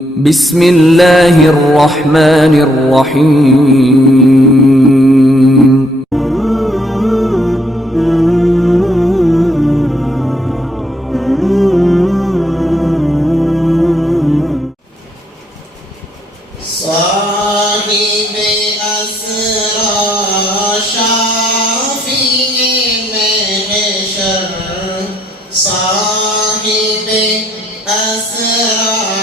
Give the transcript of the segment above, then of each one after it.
بسم اللہ الرحمن الرحیم صاحب اسرار شافی محشر صاحب اسرار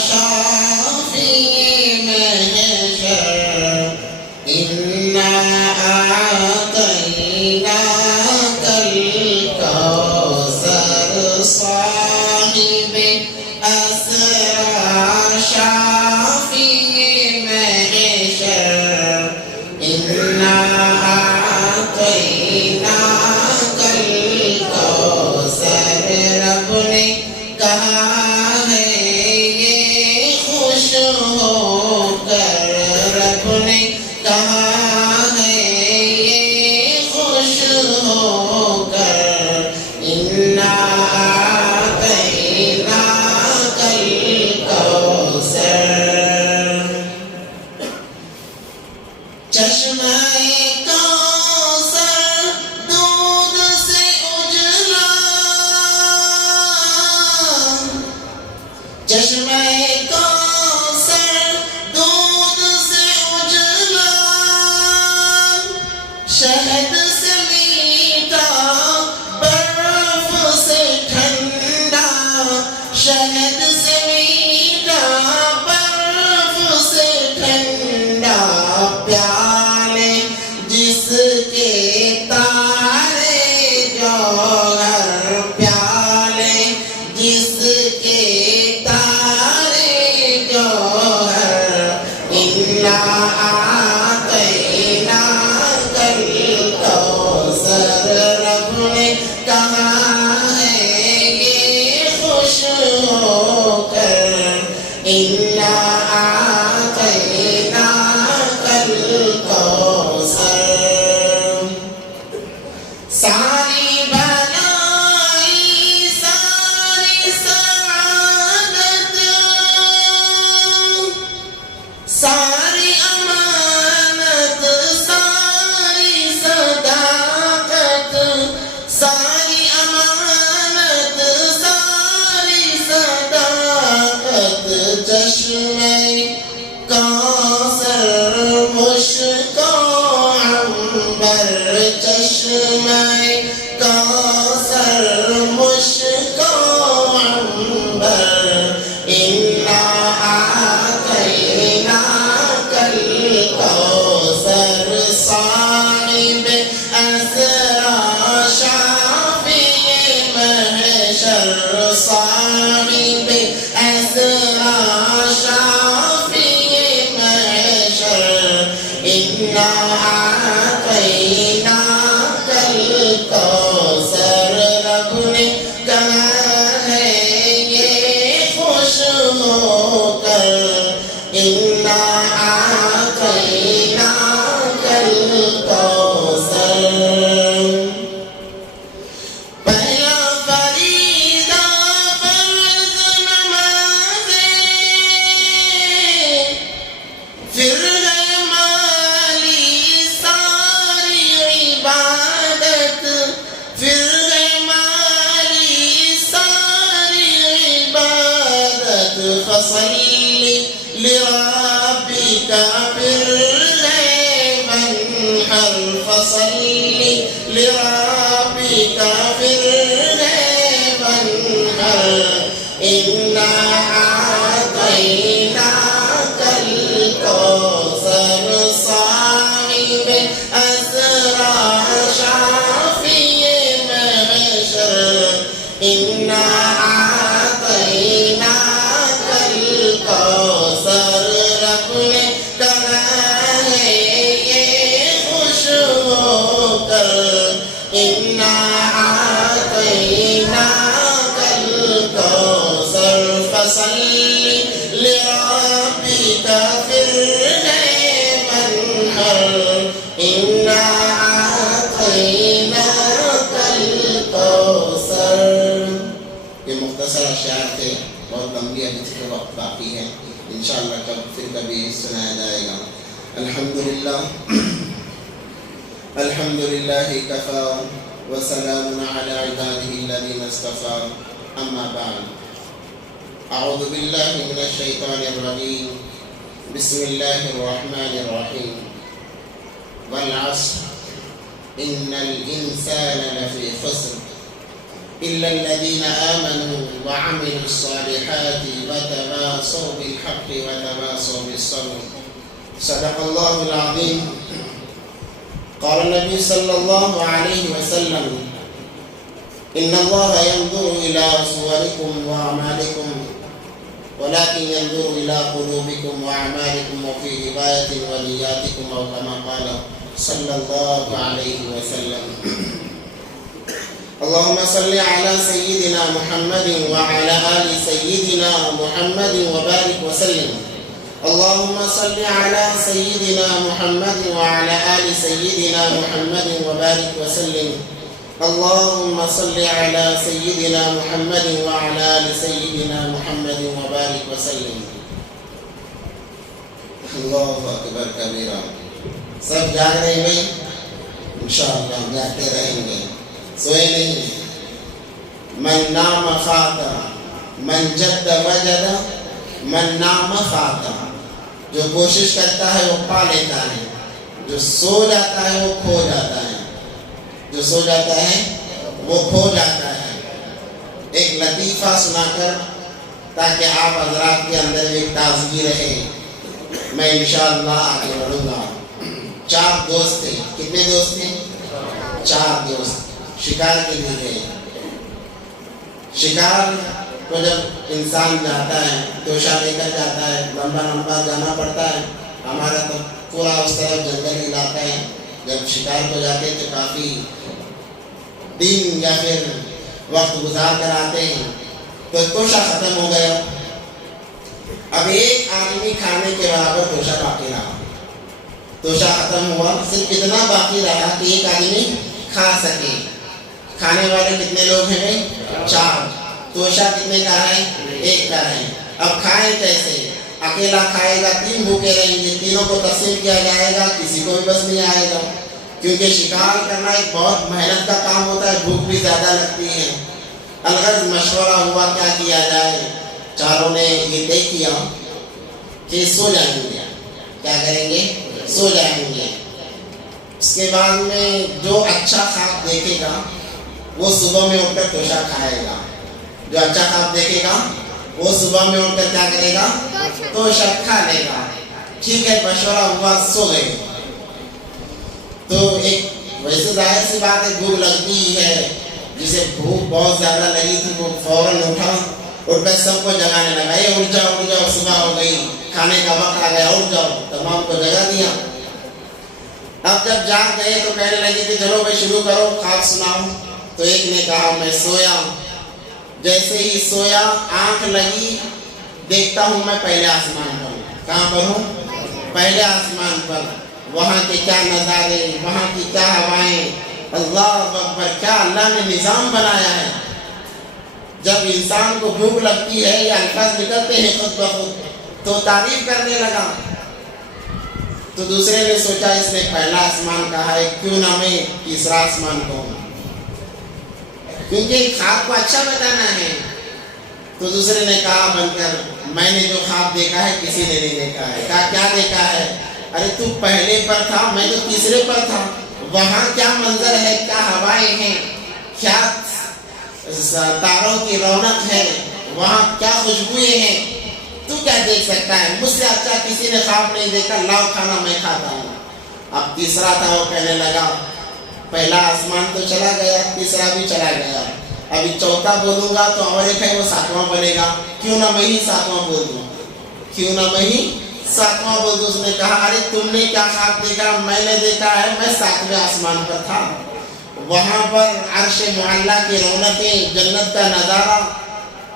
شافی محشر انا اعطیناک الکوثر صاحب اسرار شافی شہد سے میٹھا برف سے ٹھنڈا شہد سے میٹھا برف سے ٹھنڈا پیالے جس کے تارے جوہر پیالے جس کے تارے جوہر انا مختصر اشعار تھے، بہت لمبی ابھی سے وقت باقی ہے. انشاءاللہ پھر کبھی سنایا جائے گا. الحمدللہ کفا وسلام علی عباده الذین اصطفى. اما بعد اعوذ باللہ من الشیطان الرجیم. بسم اللہ الرحمن الرحیم. والعصر ان الانسان لفی خسر الا الذین آمنوا وعملوا الصالحات وتواصوا بالحق وتواصوا بالصبر. صدق اللہ العظیم. قال النبی صلی اللہ علیہ وسلم ان اللہ ينظر الى صورکم واعمالکم ولكن ينظر الى قلوبکم واعمالکم وفي روایت ونیاتکم او كما قال صلی اللہ علیہ وسلم. اللهم صل على سيدنا محمد وعلى آل سيدنا محمد وبارك وسلم. اللهم صل على سيدنا محمد وعلى آل سيدنا محمد وبارك وسلم. اللهم صل على سيدنا محمد وعلى آل سيدنا محمد وبارك وسلم. اللہ اکبر کبیرہ. سب جاگ رہے ہیں بھائی؟ انشاءاللہ ہم جاگتے رہیں گے، سوئے نہیں. من نام خاطا من جد وجد من نام خاطا. جو کوشش کرتا ہے وہ پا لیتا ہے، جو سو جاتا ہے وہ کھو جاتا ہے. جو سو جاتا ہے وہ کھو جاتا ہے. ایک لطیفہ سنا کر تاکہ آپ حضرات کے اندر ایک تازگی رہے میں انشاءاللہ آگے بڑھوں گا. 4 دوست تھے. کتنے دوست تھے؟ 4 دوست. شکار کے لیے گئے. شکار تو جب انسان جاتا ہے توشہ لے کر جاتا ہے، لمبا لمبا جانا پڑتا ہے. ہمارا تو پورا اس طرف جنگل علاقہ ہے. جب شکار کو جاتے تو کافی دن یا پھر وقت گزار کر آتے ہیں تو توشہ ختم ہو گیا. اب ایک آدمی کھانے کے برابر توشہ باقی رہا. توشہ ختم ہوا، صرف اتنا باقی رہا کہ ایک آدمی کھا سکے. کھانے والے کتنے لوگ ہیں؟ 4. توشہ کتنے کا ہے؟ 1 کا ہے. اب کھائیں کیسے؟ اکیلا کھائے گا 3 بھوکے رہیں گے. تینوں کو تقسیم کیا جائے گا، کسی کو بھی بس نہیں آئے گا، کیونکہ شکار کرنا ایک بہت محنت کا کام ہوتا ہے، بھوک بھی زیادہ لگتی ہے. الغرض مشورہ ہوا کیا کیا جائے. 4 نے یہ طے کیا کہ سو جائیں گے. کیا کریں گے؟ سو جائیں گے. اس کے بعد میں جو اچھا خواب دیکھے گا وہ صبح میں اٹھ کر توشہ کھائے گا. جو اچھا خواب دیکھے گا وہ صبح میں اٹھ کر کیا کرے گا؟ توشہ کھا لے گا. ٹھیک ہے، مشورہ ہوا، سو گئے. تو ایک ویسے ظاہر سی بات ہے، بھوک لگتی ہے. جسے بھوک بہت زیادہ لگی تھی وہ فوراً اٹھا، اٹھ کر سب کو جگانے لگا. اے اٹھ جاؤ اٹھ جاؤ، صبح ہو گئی، کھانے کا وقت آ گیا، اٹھ جاؤ. تمام کو جگا دیا. اب جب جاگ گئے تو کہنے لگے کہ چلو بھائی شروع کرو، خواب سناؤ. تو ایک نے کہا میں سویا. جیسے ہی سویا آنکھ لگی، دیکھتا ہوں میں پہلے آسمان پر. کہاں پر ہوں؟ پہلے آسمان پر. وہاں کے کیا نظارے، وہاں کی کیا ہوائیں، اللہ اکبر، کیا اللہ نے نظام بنایا ہے. جب انسان کو بھوک لگتی ہے یا الفاظ نکلتے ہیں خود بخود تو تعریف کرنے لگا. تو دوسرے نے سوچا اس نے پہلا آسمان کہا ہے، کیوں نہ میں تیسرا آسمان کہوں، کیونکہ خواب کو اچھا بتانا ہے. تو دوسرے نے کہا بن کر میں نے جو خواب دیکھا ہے کسی نے نہیں دیکھا ہے. کہا کیا دیکھا ہے؟ ارے تو پہلے پر تھا، میں تو تیسرے پر تھا. وہاں کیا منظر ہے، کیا ہوائیں ہیں، کیا تاروں کی رونق ہے، وہاں کیا خوشبوئیں ہیں، تو کیا دیکھ سکتا ہے؟ مجھ سے اچھا کسی نے خواب نہیں دیکھا، لاؤ کھانا میں کھاتا ہوں. اب تیسرا تھا وہ کہنے لگا پہلا آسمان تو چلا گیا، تیسرا بھی چلا گیا، ابھی چوتھا بولوں گا تو اور ایک ہے وہ 7واں بنے گا، کیوں نہ میں ہی 7واں بول دوں، کیوں نہ میں ہی 7واں بول دوں. اس نے کہا ارے تم نے کیا خواب دیکھا؟ میں نے دیکھا ہے میں 7ویں آسمان پر تھا. وہاں پر عرش معلیٰ کی رونقیں، جنت کا نظارہ،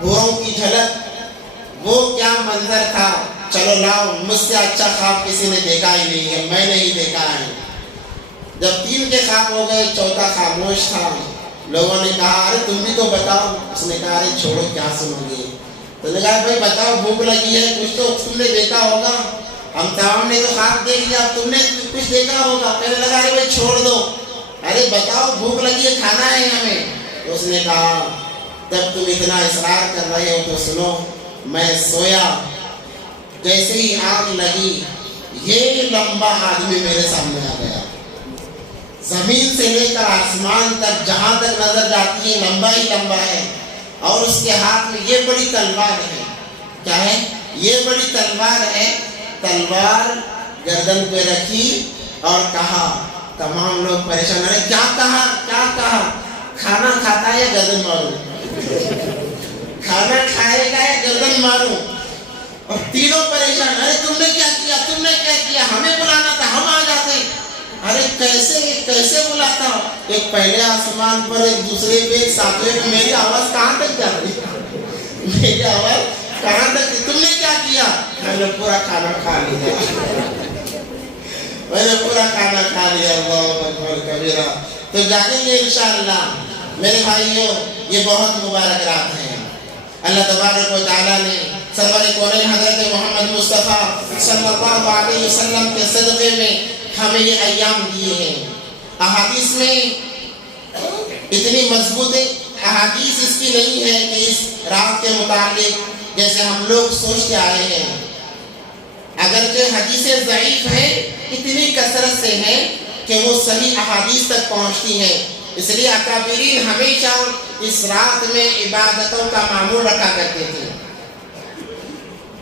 حوروں کی جھلک، وہ کیا منظر تھا. چلو لاؤ، مجھ سے اچھا خواب کسی نے دیکھا ہی نہیں ہے، میں نے ہی دیکھا ہے. جب 3 کے خواب ہو گئے، چوتھا خاموش تھا. لوگوں نے کہا ارے تم بھی تو بتاؤ. اس نے کہا ارے چھوڑو، کیا سنو گے، تو نے کہا بھائی بتاؤ بھوک لگی ہے, کچھ تو تم نے دیکھا ہوگا. ہم تمام نے تو خواب دیکھ لیا, اب تم نے کچھ دیکھا ہوگا. کہنے لگا ارے بھائی چھوڑ دو, ارے بتاؤ بھوک لگی ہے, کھانا ہے ہمیں. اس نے کہا جب تم اتنا اصرار کر رہے ہو تو سنو, میں سویا, جیسے ہی آنکھ لگی یہ لمبا آدمی میرے سامنے آ گیا. زمین سے لے کر آسمان تک جہاں تک نظر جاتی ہے لمبا ہی لمبا ہے, اور اس کے ہاتھ میں یہ بڑی تلوار ہے. کیا ہے یہ بڑی تلوار ہے. تلوار گردن پہ رکھی اور کہا, تمام لوگ پریشان رہے, کیا کہا کیا کہا, کھانا کھاتا ہے یا گردن ماروں, کھانا کھائے گا یا گردن ماروں. اور تینوں پریشان, ارے تم نے کیا کیا, تم نے کیا کیا, ہمیں بلانا تھا ہم آ جاتے. ارے کیسے بلاتا. ایک پہلے آسمان پر, ایک دوسرے پہ, ایک ساتویں پہ, میری آواز کہاں تک جا رہی, میری آواز کہاں تک. تم نے کیا کیا, میں نے پورا کھانا کھا لیا, میں نے پورا کھانا کھا لیا. اللہ اکبر کبیرہ. تو جاگیں گے انشاءاللہ میرے بھائیوں, یہ بہت مبارک رات ہے. اللہ تبارک و تعالیٰ نے سرور کونین حضرت محمد مصطفیٰ صلی اللہ علیہ وسلم کے صدقے میں ہمیں یہ ایام دیے ہیں. احادیث میں اتنی مضبوط احادیث اس کی نہیں ہے کہ اس رات کے متعلق جیسے ہم لوگ سوچتے آئے ہیں. اگرچہ حدیثیں ضعیف ہیں, اتنی کثرت سے ہیں کہ وہ صحیح احادیث تک پہنچتی ہیں. اس لیے اکابرین ہمیشہ اس رات میں عبادتوں کا معمول رکھا کرتے تھے.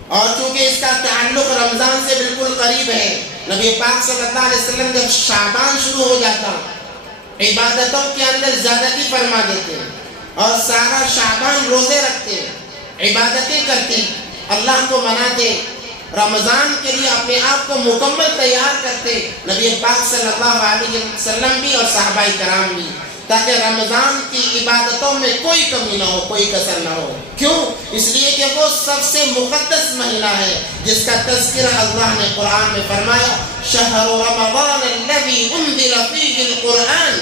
اور چونکہ اس کا تعلق رمضان سے بالکل قریب ہے, نبی پاک صلی اللہ علیہ وسلم جب شعبان شروع ہو جاتا عبادتوں کے اندر زیادتی فرما دیتے, اور سارا شعبان روزے رکھتے, عبادتیں کرتے, اللہ کو مناتے, رمضان کے لیے اپنے آپ کو مکمل تیار کرتے, نبی پاک صلی اللہ علیہ وسلم بھی اور صحابہ کرام بھی, تاکہ رمضان کی عبادتوں میں کوئی کمی نہ ہو, کوئی کسر نہ ہو. کیوں؟ اس لیے کہ وہ سب سے مقدس مہینہ ہے جس کا تذکرہ اللہ نے قرآن میں فرمایا, شہر رمضان الذی انزل فیہ القرآن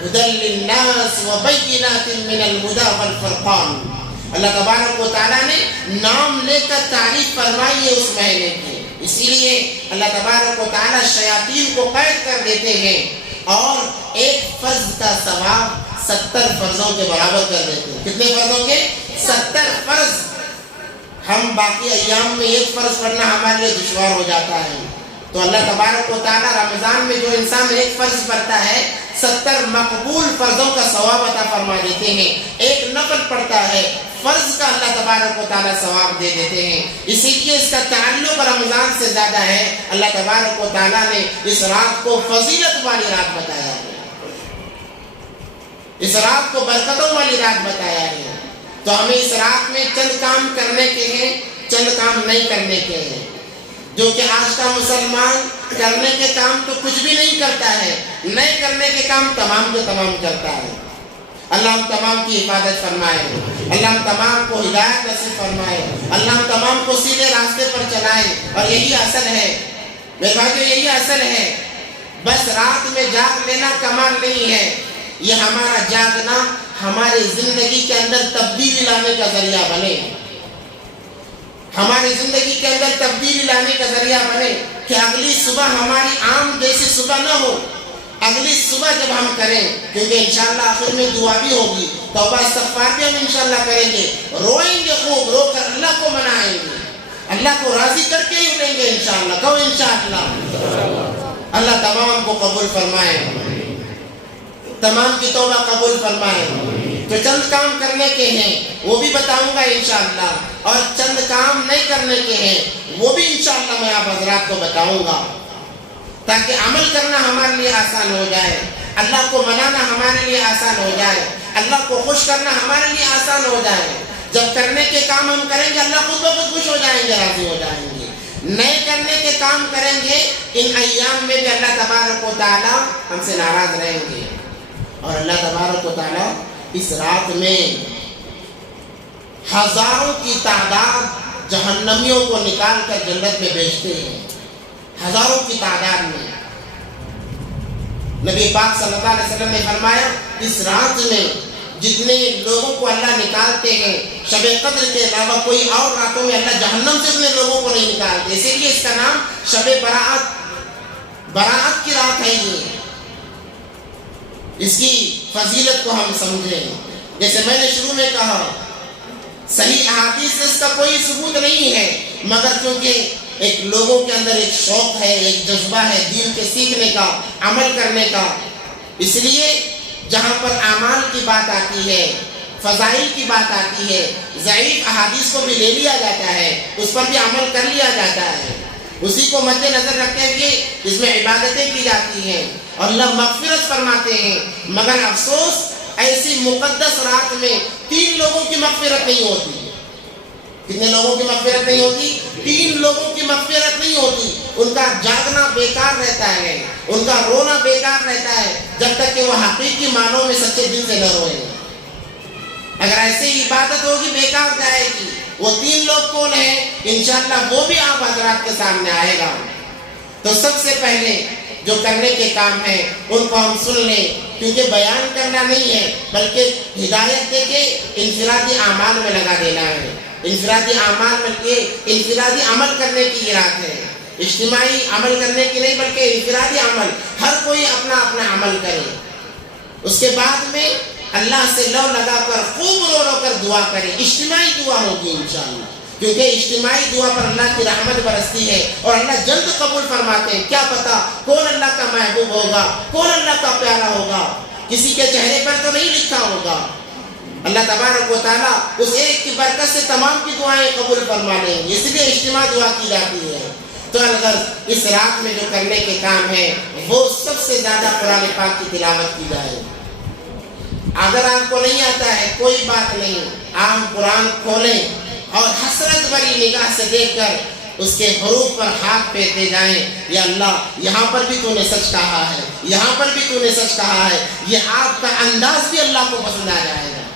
ھدی للناس وبینات من الھدی والفرقان. اللہ تبارک و تعالیٰ نے نام لے کر تعریف فرمائی ہے اس مہینے کی. اسی لیے اللہ تبارک و تعالیٰ شیاطین کو قید کر دیتے ہیں اور ایک فرض کا ثواب 70 فرضوں کے برابر کر دیتے ہیں. کتنے فرضوں کے؟ 70 فرض. ہم باقی ایام میں ایک فرض پڑھنا ہمارے لیے دشوار ہو جاتا ہے, تو اللہ تبارک و تعالیٰ رمضان میں جو انسان ایک فرض پڑھتا ہے 70 مقبول فرضوں کا ثواب عطا فرما دیتے ہیں. ایک نفل پڑھتا ہے فرض کا اللہ تبارک و تعالیٰ ثواب دے دیتے ہیں. اسی لیے اس کا تعلق رمضان سے زیادہ ہے. اللہ تبارک و تعالیٰ نے اس رات کو فضیلت والی رات بتایا ہے, اس رات کو برکتوں والی رات بتایا ہے. تو ہمیں اس رات میں چند کام کرنے کے ہیں, چند کام نہیں کرنے کے ہیں. جو کہ آج کا مسلمان کرنے کے کام تو کچھ بھی نہیں کرتا ہے, نہیں کرنے کے کام تمام کے تمام کرتا ہے. اللہ ہم تمام کی حفاظت فرمائے, اللہ ہم تمام کو ہدایت نصیب فرمائے, اللہ ہم تمام کو سیدھے راستے پر چلائے. اور یہی اصل ہے میرے بھائیو, یہی اصل ہے. بس رات میں جاگ لینا کمال نہیں ہے, یہ ہمارا جاگنا ہماری زندگی کے اندر تبدیلی لانے کا ذریعہ بنے, ہماری زندگی کے اندر تبدیلی لانے کا ذریعہ بنے. کہ اگلی صبح ہماری عام جیسی صبح نہ ہو, اگلی صبح جب ہم کریں, کیونکہ انشاءاللہ آخر میں دعا بھی ہوگی, توبہ استغفار بھی ہم انشاءاللہ کریں گے, روئیں گے, خوب رو کر اللہ کو منائیں گے, اللہ کو راضی کر کے ہی اٹھیں گے انشاءاللہ. کہو انشاءاللہ. اللہ تمام کو قبول فرمائے, تمام کی توبہ قبول فرمائے. تو چند کام کرنے کے ہیں وہ بھی بتاؤں گا انشاءاللہ, اور چند کام نہیں کرنے کے ہیں وہ بھی انشاءاللہ میں آپ حضرات کو بتاؤں گا, تاکہ عمل کرنا ہمارے لیے آسان ہو جائے, اللہ کو منانا ہمارے لیے آسان ہو جائے, اللہ کو خوش کرنا ہمارے لیے آسان ہو جائے. جب کرنے کے کام ہم کریں گے اللہ خود بخود خوش ہو جائیں گے, راضی ہو جائیں گے. نئے کرنے کے کام کریں گے ان ایام میں بھی اللہ تبارک و تعالیٰ ہم سے ناراض رہیں گے. اور اللہ تبارک و تعالیٰ اس رات میں ہزاروں کی تعداد جہنمیوں کو نکال کر جنت میں بھیجتے ہیں, ہزاروں کی تعداد میں. نبی پاک صلی اللہ علیہ وسلم نے فرمایا اس رات میں جتنے لوگوں کو اللہ نکالتے ہیں شب قدر کے علاوہ کوئی اور راتوں میں اللہ جہنم سے اتنے لوگوں کو نہیں نکالتے. اسی لیے اس کا نام شب برات کی رات ہے. یہ اس کی فضیلت کو ہم سمجھیں. جیسے میں نے شروع میں کہا صحیح احادیث سے اس کا کوئی ثبوت نہیں ہے، مگر کیونکہ ایک لوگوں کے اندر ایک شوق ہے، ایک جذبہ ہے دین کے سیکھنے کا، عمل کرنے کا، اس لیے جہاں پر اعمال کی بات آتی ہے، فضائل کی بات آتی ہے، ضعیف احادیث کو بھی لے لیا جاتا ہے، اس پر بھی عمل کر لیا جاتا ہے. اسی کو مد نظر رکھتے ہوئے اس میں عبادتیں کی جاتی ہیں اور اللہ مغفرت فرماتے ہیں. مگر افسوس ایسی مقدس رات میں 3 لوگوں کی مغفرت نہیں ہوتی. کتنے لوگوں کی مغفرت نہیں ہوتی؟ 3 لوگوں کی مغفرت نہیں ہوتی. ان کا جاگنا بیکار رہتا ہے، ان کا رونا بیکار رہتا ہے، جب تک کہ وہ حقیقی معنوں میں سچے دل سے نہ روئیں. اگر ایسی عبادت ہوگی بیکار جائے گی. وہ 3 لوگ کون ہیں؟ انشاءاللہ وہ بھی آپ حضرات کے سامنے آئے گا. تو سب سے پہلے جو کرنے کے کام ہیں ان کو ہم سن لیں، کیونکہ بیان کرنا نہیں ہے بلکہ ہدایت دے کے انفرادی اعمال میں لگا دینا ہے. انفرادی اعمال میں انفرادی عمل کرنے کی رات ہے، اجتماعی عمل کرنے کی نہیں بلکہ انفرادی عمل. ہر کوئی اپنا اپنا عمل کرے. اس کے بعد میں اللہ سے لو لگا کر خوب رو رو کر دعا کرے. اجتماعی دعا ہوگی انشاءاللہ، کیونکہ اجتماعی دعا پر اللہ کی رحمت برستی ہے اور اللہ جلد قبول فرماتے ہیں. کیا پتا کون اللہ کا محبوب ہوگا، کون اللہ کا پیارا ہوگا. کسی کے چہرے پر تو نہیں لکھا ہوگا. اللہ تبارک و تعالیٰ اس ایک کی برکت سے تمام کی دعائیں قبول فرما لیں گے. اس لیے اجتماع دعا کی جاتی ہے. تو اگر اس رات میں جو کرنے کے کام ہے وہ سب سے زیادہ قرآن پاک کی تلاوت کی جائے. اگر آپ کو نہیں آتا ہے کوئی بات نہیں، آپ قرآن کھولیں اور حسرت بھری نگاہ سے دیکھ کر اس کے حروف پر ہاتھ پھیرتے جائیں. یا اللہ یہاں پر بھی تو نے سچ کہا ہے، یہاں پر بھی تو نے سچ کہا ہے. یہ آپ کا انداز بھی اللہ کو پسند آ جائے گا.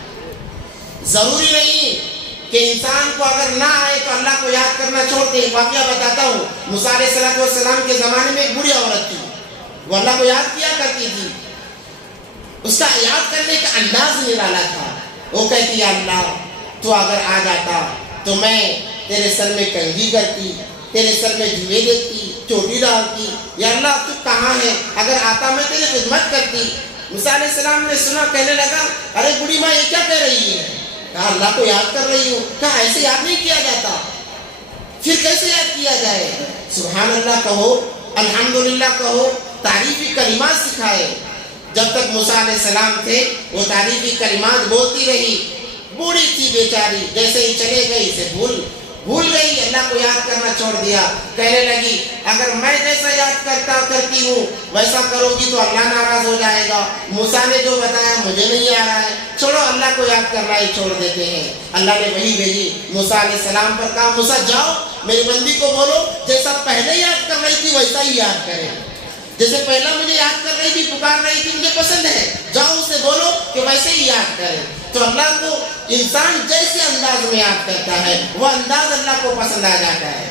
ضروری نہیں کہ انسان کو اگر نہ آئے تو اللہ کو یاد کرنا چھوڑ دے. واقعہ بتاتا ہوں. موسیٰ علیہ السلام کے زمانے میں ایک بوڑھی عورت تھی، وہ اللہ کو یاد کیا کرتی تھی. اس کا یاد کرنے کا انداز نرالا تھا. وہ کہتی یا اللہ تو اگر آ جاتا تو میں تیرے سر میں کنگھی کرتی، تیرے سر میں جوئے دیتی، چوٹی ڈالتی. یا اللہ تو کہاں ہے؟ اگر آتا میں تیری خدمت کرتی. موسیٰ علیہ السلام نے سنا، کہنے لگا ارے بوڑھی ماں یہ کیا کہہ رہی ہے؟ کہا اللہ کو یاد کر رہی ہوں. کہا ایسے یاد نہیں کیا جاتا. پھر کیسے یاد کیا جائے؟ سبحان اللہ کہو، الحمدللہ کہو، تعریفی کلمات سکھائے. جب تک موسیٰ علیہ السلام تھے وہ تعریفی کلمات بولتی رہی. بوڑھی تھی بیچاری، جیسے ہی چلے گئی اسے بھول گئی، اللہ کو یاد کرنا چھوڑ دیا. کہنے لگی اگر میں جیسا یاد کرتی ہوں ویسا کرو گی تو اللہ ناراض ہو جائے گا. موسیٰ نے جو بتایا مجھے نہیں آ رہا ہے، چھوڑو اللہ کو یاد کرنا ہی چھوڑ دیتے ہیں. اللہ نے وہی بھیجی موسیٰ علیہ السلام پر. کہا موسیٰ جاؤ میری بندی کو بولو جیسا پہلے یاد کر رہی تھی ویسا ہی یاد کرے. جیسے پہلا مجھے یاد کر رہی تھی، پکار رہی تھی، مجھے پسند ہے، جاؤ اسے بولو کہ ویسے ہی یاد کرے. تو اللہ کو انسان جیسے انداز میں یاد کرتا ہے وہ انداز اللہ کو پسند آ جاتا ہے.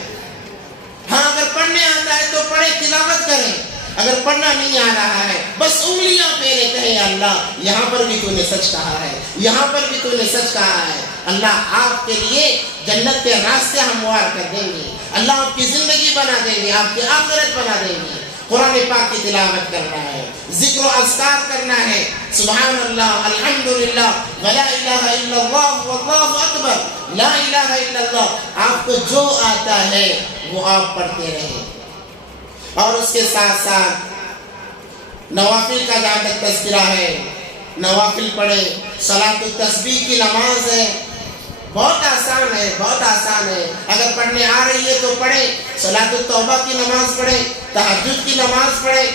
ہاں اگر پڑھنے آتا ہے تو پڑھے، تلاوت کریں. اگر پڑھنا نہیں آ رہا ہے بس انگلیاں پھیرے کہیں اللہ یہاں پر بھی تو نے سچ کہا ہے، یہاں پر بھی تو نے سچ کہا ہے. اللہ آپ کے لیے جنت کے راستے ہموار کر دیں گے. اللہ آپ کی زندگی بنا دیں گے، آپ کی آخرت بنا دیں گے. قرآن پاک کی تلاوت کرنا ہے، ذکر و اذکار کرنا ہے. سبحان اللہ، الحمدللہ، ولا الہ الا اللہ، واللہ اکبر، لا الہ الا اللہ. آپ کو جو آتا ہے وہ آپ پڑھتے رہیں. اور اس کے ساتھ ساتھ نوافل کا جہاں تک تذکرہ ہے، نوافل پڑھیں. صلاۃ التسبیح کی نماز ہے، بہت آسان ہے، بہت آسان ہے. اگر پڑھنے آ رہی ہے تو پڑھیں. صلاۃ التوبہ کی نماز پڑھیں، تہجد کی نماز پڑھیں.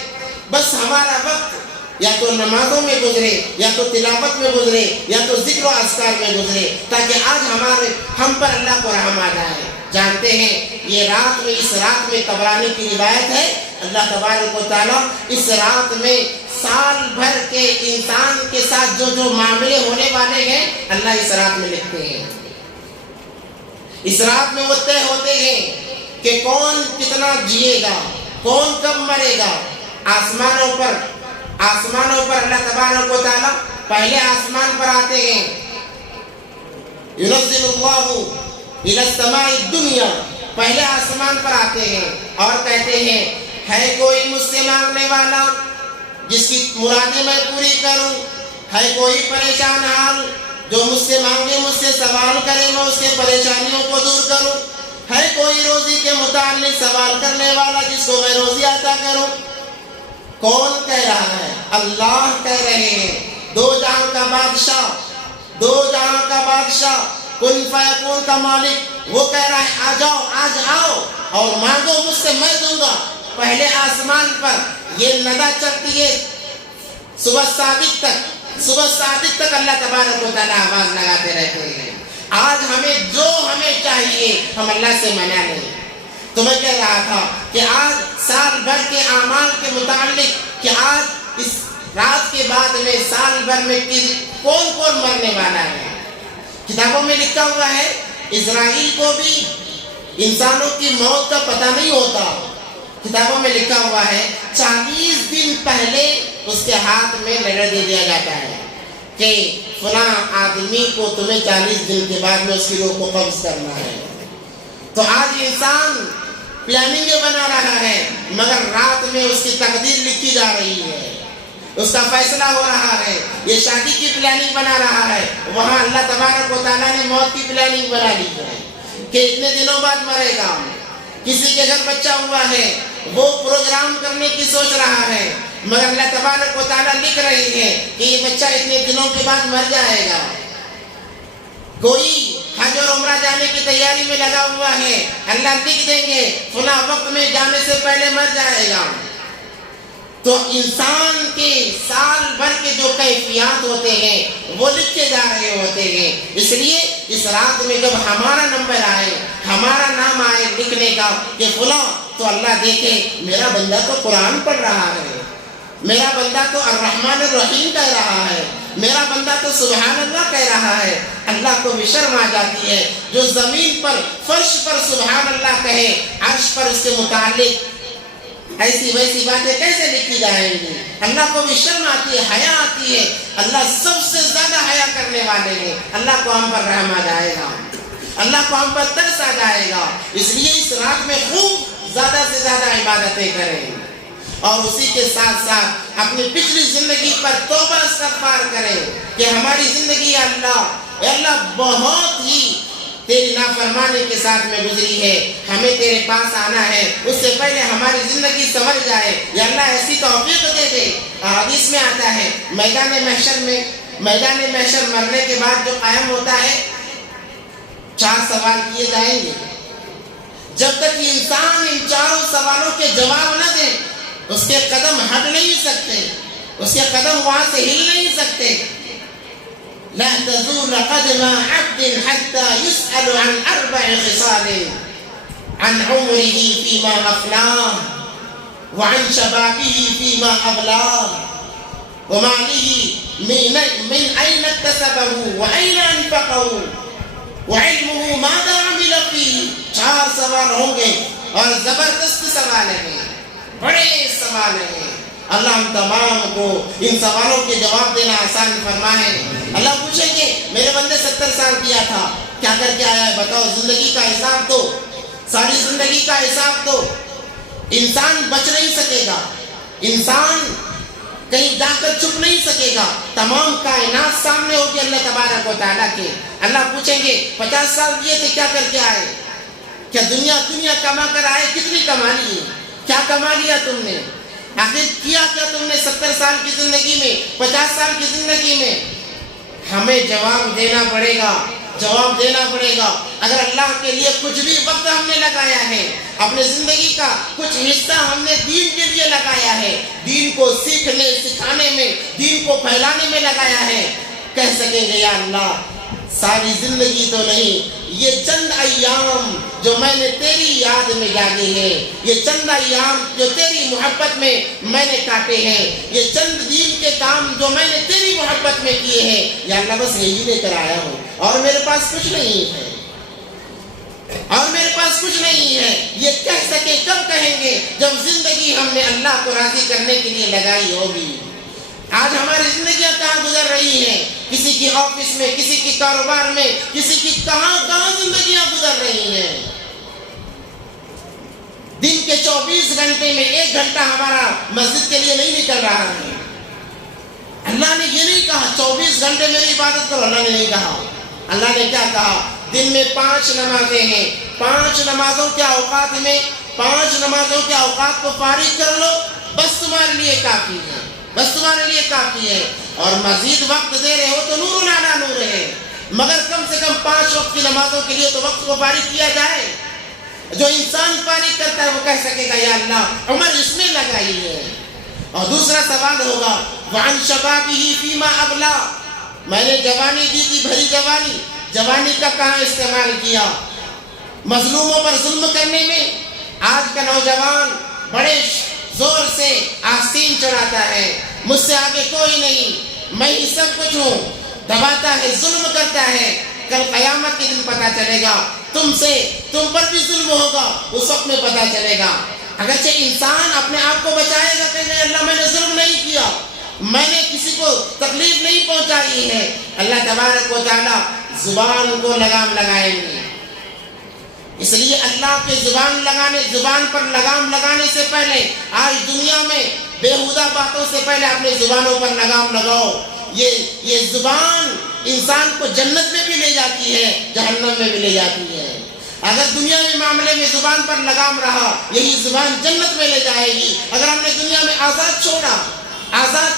بس ہمارا وقت یا تو نمازوں میں گزرے، یا تو تلاوت میں گزرے، یا تو ذکر و اذکار میں گزرے، تاکہ آج ہم پر اللہ کو رحم آ جائے. جانتے ہیں یہ رات میں، اس رات میں طبرانی کی روایت ہے، اللہ تبارک و تعالیٰ اس رات میں سال بھر کے انسان کے ساتھ جو معاملے ہونے والے ہیں اللہ اس رات میں لکھتے ہیں. اس رات میں وہ طے ہوتے ہیں کہ کون کتنا جیے گا، کون کب مرے گا. آسمانوں پر اللہ تبارک و تعالیٰ پہلے آسمان پر آتے ہیں. ينزل الله الى السماء الدنيا, پہلے آسمان پر آتے ہیں اور کہتے ہیں ہے کوئی مجھ سے مانگنے والا جس کی مرادیں میں پوری کروں؟ ہے کوئی پریشان حال جو مجھ سے مانگے, مجھ سے سوال کرے, میں اس کے پریشانیوں کو دور کروں؟ ہے کوئی روزی کے متعلق سوال کرنے والا جس کو میں روزی عطا کروں؟ کون کہہ رہا ہے؟ اللہ کہہ رہے ہیں. دو جہاں کا بادشاہ, دو جہاں کا بادشاہ, کن فیکون کا مالک, وہ کہہ رہا ہے آ جاؤ, آج آؤ اور مانگو مجھ سے, میں دوں گا. پہلے آسمان پر یہ ندا چلتی ہے صبح صادق تک, صبح صادق تک اللہ تبارک و تعالیٰ آواز لگاتے رہتے ہیں. آج ہمیں جو ہمیں چاہیے ہم اللہ سے منع نہیں. تو میں کہہ رہا تھا کہ آج سال بھر کے اعمال کے متعلق کہ آج اس رات کے بعد میں سال بھر میں کون کون مرنے والا ہے. کتابوں میں لکھا ہوا ہے اسرائیل کو بھی انسانوں کی موت کا پتہ نہیں ہوتا. کتابوں میں لکھا ہوا ہے 40 دن پہلے اس کے ہاتھ میں لیٹر دے دیا جاتا ہے کہ فلاں آدمی کو تمہیں 40 دن کے بعد میں اس کی روح کو قبض کرنا ہے. تو آج انسان پلاننگ بنا رہا ہے مگر رات میں اس کی تقدیر لکھی جا رہی ہے, اس کا فیصلہ ہو رہا ہے. یہ شادی کی پلاننگ بنا رہا ہے, وہاں اللہ تبارک و تعالیٰ نے موت کی پلاننگ بنا لی ہے کہ اتنے دنوں بعد مرے گا. کسی کے گھر بچہ ہوا ہے وہ پروگرام کرنے کی سوچ رہا ہے مگر اللہ تبارک و تعالیٰ لکھ رہی ہے کہ یہ بچہ اتنے دنوں کے بعد مر جائے گا. کوئی حج اور عمرہ جانے کی تیاری میں لگا ہوا ہے, اللہ لکھ دیں گے فلاں وقت میں جانے سے پہلے مر جائے گا. تو انسان کے سال بھر کے جو کیفیات ہوتے ہیں وہ لکھے جا رہے ہوتے ہیں. اس لیے اس رات میں جب ہمارا نمبر آئے, ہمارا نام آئے لکھنے کا کہ فلاں, تو اللہ دیکھے میرا بندہ تو قرآن پڑھ رہا ہے, میرا بندہ تو الرحمن الرحیم کہہ رہا ہے, میرا بندہ تو سبحان اللہ کہہ رہا ہے. اللہ کو بھی شرم آ جاتی ہے جو زمین پر فرش پر سبحان اللہ کہے, عرش پر اس کے متعلق ایسی ویسی باتیں کیسے لکھی جائیں گی. اللہ کو بھی شرم آتی ہے, حیا آتی ہے. اللہ سب سے زیادہ حیا کرنے والے ہیں. اللہ کو ہم پر رحم آ جائے گا, اللہ کو ہم پر ترس آ جائے گا. اس لیے اس رات میں خوب زیادہ سے زیادہ عبادتیں کریں اور اسی کے ساتھ ساتھ اپنی پچھلی زندگی پر توبہ استغفار کریں کہ ہماری زندگی اللہ بہت ہی تیری نافرمانی کے ساتھ میں گزری ہے, ہمیں تیرے پاس آنا ہے, اس سے پہلے ہماری زندگی سنور جائے. یا اللہ ایسی توفیق دے دے. حدیث میں آتا ہے میدان محشر مرنے کے بعد جو قائم ہوتا ہے 4 سوال کیے جائیں گے. جب تک انسان ان 4 سوالوں کے جواب نہ دے اس کے قدم ہٹ نہیں سکتے, اس کے قدم وہاں سے ہل نہیں سکتے. لا تزول قدم عبد حتى يسأل عن 4 خصال عن عمره فيما أفناه وعن شبابه فيما أبلاه وماله من أين اكتسبه وأين أنفقه وعلمه ماذا عمل فيه. 4 سوال ہوں گے اور زبردست سوال ہیں, بڑے سوال ہیں. اللہ ہم تمام کو ان سوالوں کے جواب دینا آسان فرمائے. اللہ پوچھیں گے میرے بندے 70 سال کیا تھا, کیا کر کے آیا ہے بتاؤ, زندگی کا حساب دو, ساری زندگی کا حساب دو. انسان بچ نہیں سکے گا, انسان کہیں جا کر چھپ نہیں سکے گا. تمام کائنات سامنے ہوگی اللہ تبارک و تعالیٰ کے. اللہ پوچھیں گے 50 سال کیے تھے کیا کر کے آئے, کیا دنیا کما کر آئے, کتنی کما لی, کیا کما لیا تم نے, آخر کیا کیا تم نے 70 سال کی زندگی میں, 50 سال کی زندگی میں. ہمیں جواب دینا پڑے گا, جواب دینا پڑے گا. اگر اللہ کے لیے کچھ بھی وقت ہم نے لگایا ہے, اپنے زندگی کا کچھ حصہ ہم نے دین کے لیے لگایا ہے, دین کو سیکھنے سکھانے میں, دین کو پھیلانے میں لگایا ہے, کہہ سکیں گے یا اللہ ساری زندگی تو نہیں, یہ چند ایام جو میں نے تیری یاد میں جاگے ہیں, یہ چند ایام جو تیری محبت میں نے کاٹے ہیں, یہ چند دین کے کام جو میں نے تیری محبت میں کیے ہیں, یا اللہ بس یہی لے کر آیا ہوں اور میرے پاس کچھ نہیں ہے, اور میرے پاس کچھ نہیں ہے. یہ کہہ سکے کب کہیں گے, جب زندگی ہم نے اللہ کو راضی کرنے کے لیے لگائی ہوگی. آج ہماری زندگیاں کہاں گزر رہی ہیں؟ کسی کی آفس میں، کسی کی کاروبار میں، کسی کی کہاں زندگیاں گزر رہی ہیں۔ دن کے 24 گھنٹے میں 1 گھنٹہ ہمارا مسجد کے لیے نہیں نکل رہا ہے۔ اللہ نے یہ نہیں کہا 24 گھنٹے میری عبادت کرو، اللہ نے نہیں کہا۔ اللہ نے کیا کہا؟ دن میں 5 نمازیں ہیں، 5 نمازوں کے اوقات میں 5 نمازوں کے اوقات کو فارغ کر لو، بس تمہارے لیے کافی ہے، بس تمہارے لیے کافی ہے۔ اور مزید وقت دے رہے ہو تو نور علی نور ہے، مگر کم سے کم 5 وقت کی نمازوں کے لیے تو وقت کو فارغ کیا جائے۔ جو انسان فارغ کرتا ہے وہ کہہ سکے گا یا اللہ عمر اس میں لگائی ہے۔ اور دوسرا سوال ہوگا وعن شبابہ فیما ابلا، میں نے جوانی دی تھی، بھری جوانی، جوانی کا کہاں استعمال کیا؟ مظلوموں پر ظلم کرنے میں۔ آج کا نوجوان بڑے زور سے آستین چڑھاتا ہے، مجھ سے آگے کوئی نہیں، میں ہی سب کچھ ہوں، دباتا ہے، ظلم کرتا ہے۔ کل قیامت کے دن پتا چلے گا، تم پر بھی ظلم ہوگا، اس وقت میں پتا چلے گا۔ اگرچہ انسان اپنے آپ کو بچائے گا کہ اللہ میں نے ظلم نہیں کیا، میں نے کسی کو تکلیف نہیں پہنچائی ہے، اللہ تبارک و تعالیٰ زبان کو لگام لگائیں گے۔ اس لیے اللہ کے زبان پر لگام لگانے سے پہلے آج دنیا میں بیہودہ باتوں سے پہلے اپنے زبانوں پر لگام لگاؤ۔ یہ زبان انسان کو جنت میں بھی لے جاتی ہے، جہنم میں بھی لے جاتی ہے۔ اگر دنیا میں معاملے میں زبان پر لگام رہا، یہی زبان جنت میں لے جائے گی۔ اگر ہم نے دنیا میں آزاد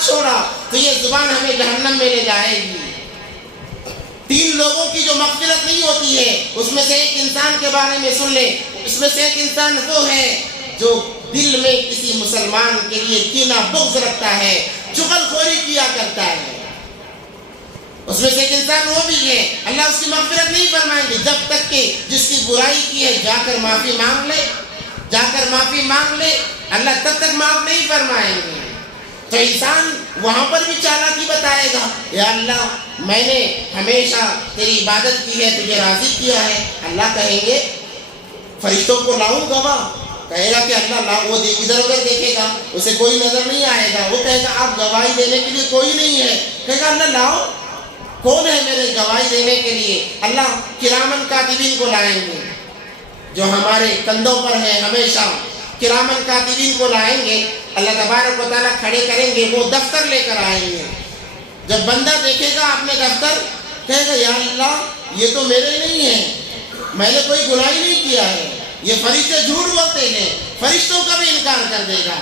چھوڑا تو یہ زبان ہمیں جہنم میں لے جائے گی۔ 3 لوگوں کی جو مغفرت نہیں ہوتی ہے، اس میں سے ایک انسان کے بارے میں سن لیں، اس میں سے ایک انسان وہ ہے جو دل میں کسی مسلمان کے لیے کینہ بغض رکھتا ہے، چغل خوری کیا کرتا ہے۔ اس میں سے ایک انسان وہ بھی ہے، اللہ اس کی مغفرت نہیں فرمائیں گے جب تک کہ جس کی برائی کی ہے جا کر معافی مانگ لے، اللہ تب تک معاف نہیں فرمائیں گے۔ تو انسان وہاں پر بھی چالاکی بتائے گا، یا اللہ میں نے ہمیشہ تیری عبادت کی ہے، تجھے راضی کیا ہے۔ اللہ کہیں گے فرشتوں کو لاؤں گواہ، کہے گا کہ اللہ لاؤ، وہ ادھر ادھر دیکھے گا، اسے کوئی نظر نہیں آئے گا، وہ کہے گا آپ گواہی دینے کے لیے کوئی نہیں ہے، کہے گا اللہ لاؤ، کون ہے میرے گواہی دینے کے لیے؟ اللہ کرامن کاتبین کو لائیں گے جو ہمارے کندھوں پر ہے ہمیشہ، کرامن کاتبین کو لائیں گے، اللہ تبارک و تعالیٰ کھڑے کریں گے، وہ دفتر لے کر آئیں گے۔ جب بندہ دیکھے گا اپنے دفتر، کہے گا یا اللہ یہ تو میرے نہیں ہے، میں نے کوئی گناہ نہیں کیا ہے، یہ فرشتے جھوٹ بولتے ہیں، فرشتوں کا بھی انکار کر دے گا۔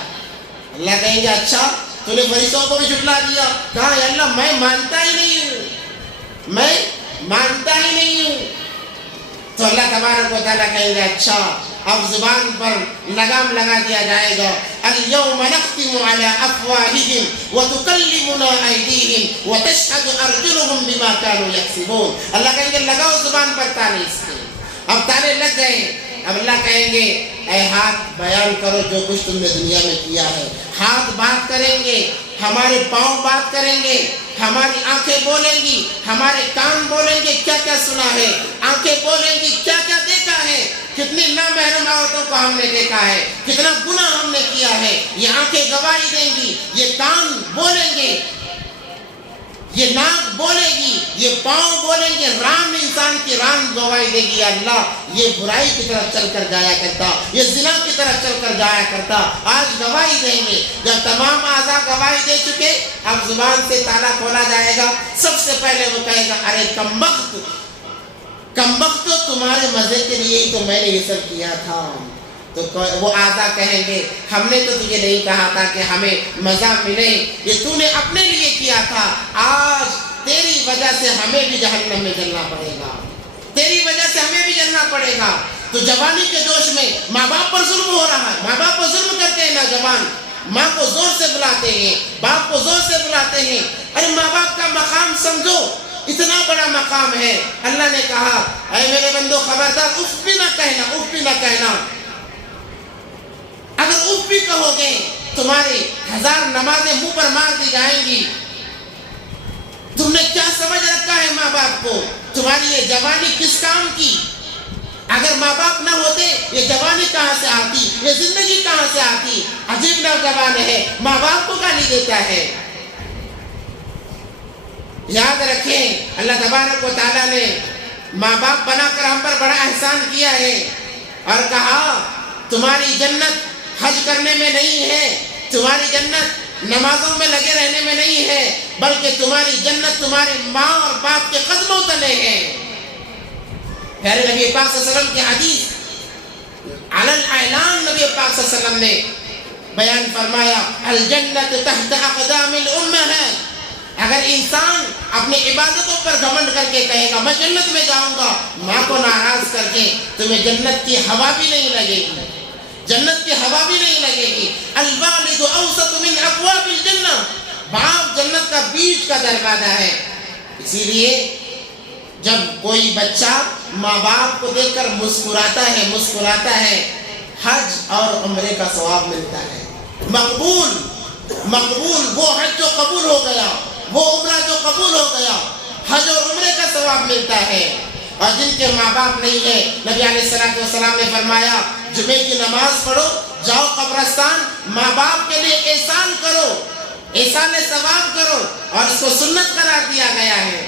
اللہ کہیں گے اچھا تو نے فرشتوں کو بھی جھٹلا دیا، کہا یا اللہ میں مانتا ہی نہیں ہوں۔ تو اللہ تبارک و تعالیٰ کہیں گے اچھا اب زبان پر لگام لگا دیا جائے گا، اليوم نختم على افواههم وتكلمنا ايديهم وتشهد ارجلهم بما كانوا يكسبون۔ اللہ کہیں گے لگاؤ زبان پر تالے، اس کے اب تالے لگ گئے، اب اللہ کہیں گے اے ہاتھ بیان کرو جو کچھ تم نے دنیا میں کیا ہے۔ ہاتھ بات کریں گے، ہمارے پاؤں بات کریں گے، ہماری آنکھیں بولیں گی، ہمارے کان بولیں گے کیا کیا سنا ہے، آنکھیں بولیں گی کیا کیا دیکھا ہے، کتنی نامحرم عورتوں کو ہم نے دیکھا ہے، کتنا گناہ ہم نے کیا ہے۔ یہ آنکھیں گواہی دیں گی، یہ کان بولیں گے، یہ ناک بولے گی، یہ پاؤں بولیں گے، ران انسان کی ران گواہی دے گی اللہ یہ برائی کی طرف چل کر جایا کرتا، یہ زنا کی طرف چل کر جایا کرتا، آج گواہی دیں گے۔ جب تمام اعضاء گواہی دے چکے، اب زبان سے تالا کھولا جائے گا، سب سے پہلے وہ کہے گا ارے کمبخت تمہارے مزے کے لیے ہی تو میں نے یہ سب کیا تھا۔ تو وہ اعضاء کہیں گے ہم نے تو تجھے نہیں کہا تھا کہ ہمیں مزہ ملے، یہ تو نے اپنے لیے کیا تھا، آج تیری وجہ سے ہمیں بھی جہنم میں جلنا پڑے گا، تیری وجہ سے ہمیں بھی جلنا پڑے گا۔ تو جوانی کے جوش میں ماں باپ پر ظلم ہو رہا ہے، ماں باپ پر ظلم کرتے ہیں نوجوان، ماں کو زور سے بلاتے ہیں، باپ کو زور سے بلاتے ہیں۔ ارے ماں باپ کا مقام سمجھو، اتنا بڑا مقام ہے۔ اللہ نے کہا اے میرے بندو خبردار اف بھی نہ کہنا، اف بھی نہ کہنا، اگر اف بھی کہو گے تمہاری 1000 نمازیں منہ پر مار دی جائیں گی۔ تم نے کیا سمجھ رکھا ہے ماں باپ کو؟ تمہاری یہ جوانی کس کام کی؟ اگر ماں باپ نہ ہوتے یہ جوانی کہاں سے آتی، یہ زندگی کہاں سے آتی؟ عجیب نوجوان ہے، ماں باپ کو گالی دیتا ہے۔ یاد رکھیں اللہ تبارک و تعالیٰ نے ماں باپ بنا کر ہم پر بڑا احسان کیا ہے اور کہا تمہاری جنت حج کرنے میں نہیں ہے، تمہاری جنت نمازوں میں لگے رہنے میں نہیں ہے، بلکہ تمہاری جنت تمہاری ماں اور باپ کے قدموں تلے ہے۔ پیارے نبی پاک صلی اللہ علیہ وسلم کی حدیث علی الاعلان نبی پاک صلی اللہ علیہ وسلم نے بیان فرمایا الجنت تحت اقدام الامہات۔ اگر انسان اپنی عبادتوں پر گھمنڈ کر کے کہے گا میں جنت میں جاؤں گا، ماں کو ناراض کر کے تمہیں جنت کی ہوا بھی نہیں لگے گی، جنت کی ہوا بھی نہیں لگے گی۔ الوالد اوسط من ابواب الجنہ، باپ جنت کا بیچ کا دروازہ ہے۔ اسی لیے جب کوئی بچہ ماں باپ کو دیکھ کر مسکراتا ہے حج اور عمرے کا ثواب ملتا ہے۔ مقبول وہ حج جو قبول ہو گیا، وہ عمرہ جو قبول ہو گیا، حج اور عمرے کا ثواب ملتا ہے۔ اور جن کے ماں باپ نہیں ہے، نبی علیہ السلام نے فرمایا جمعے کی نماز پڑھو، جاؤ قبرستان، ماں باپ کے لیے احسان کرو، احسان ثواب کرو، اور اس کو سنت قرار دیا گیا ہے۔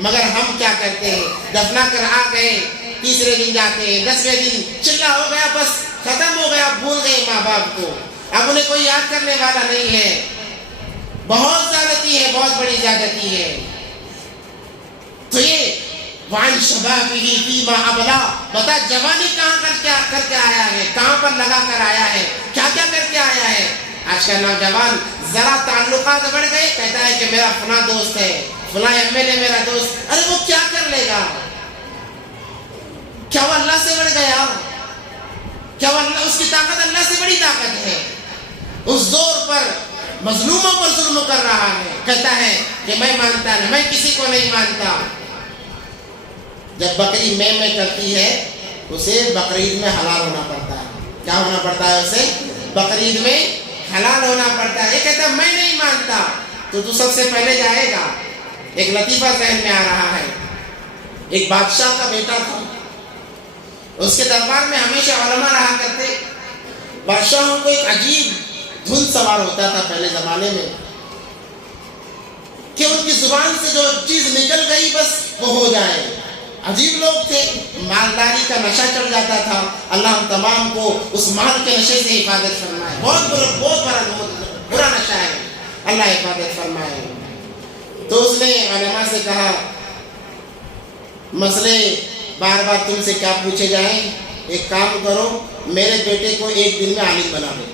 مگر ہم کیا کرتے ہیں، دفنا کر آ گئے، تیسرے دن جاتے ہیں، 10ویں دن چلا ہو گیا، بس ختم ہو گیا، بھول گئے ماں باپ کو، اب انہیں کوئی یاد کرنے والا نہیں ہے۔ بہت زیادتی ہے، بہت بڑی زیادتی ہے۔ تو یہ وان شبابہ فیما ابلا، بتا جوانی کہاں کر کے آیا ہے، کہاں پر لگا کر آیا ہے، کیا کیا کر کے آیا ہے۔ آج کا نوجوان ذرا تعلقات بڑھ گئے، کہتا ہے کہ میرا فلاں دوست ہے، فلاں ایم ایل اے میرا دوست، ارے وہ کیا کر لے گا؟ کیا وہ اللہ سے بڑھ گیا؟ کیا وہ اللہ، اس کی طاقت اللہ سے بڑی طاقت ہے؟ اس زور پر مظلوموں پر ظلم کر رہا ہے، کہتا ہے کہ میں مانتا نہیں، میں کسی کو نہیں مانتا۔ جب بکری میں کرتی ہے اسے بقرعید میں حلال ہونا پڑتا ہے۔ کیا ہونا پڑتا ہے اسے؟ بقرعید میں حلال ہونا پڑتا ہے۔ یہ کہتا ہے میں نہیں مانتا، تو سب سے پہلے جائے گا۔ ایک لطیفہ ذہن میں آ رہا ہے، ایک بادشاہ کا بیٹا تھا، اس کے دربار میں ہمیشہ علماء رہا کرتے۔ بادشاہوں کو ایک عجیب دھن سوار ہوتا تھا پہلے زمانے میں کہ ان کی زبان سے جو چیز نکل گئی بس وہ ہو جائے۔ عجیب لوگ تھے، مالداری کا نشہ چڑھ جاتا تھا۔ اللہ ہم تمام کو اس مال کے نشے سے حفاظت فرمائے، بہت برا نشہ ہے، اللہ حفاظت فرمائے۔ تو اس نے علماء سے کہا مسئلے بار بار تم سے کیا پوچھے جائیں، ایک کام کرو، میرے بیٹے کو ایک دن میں عالم بنا دو،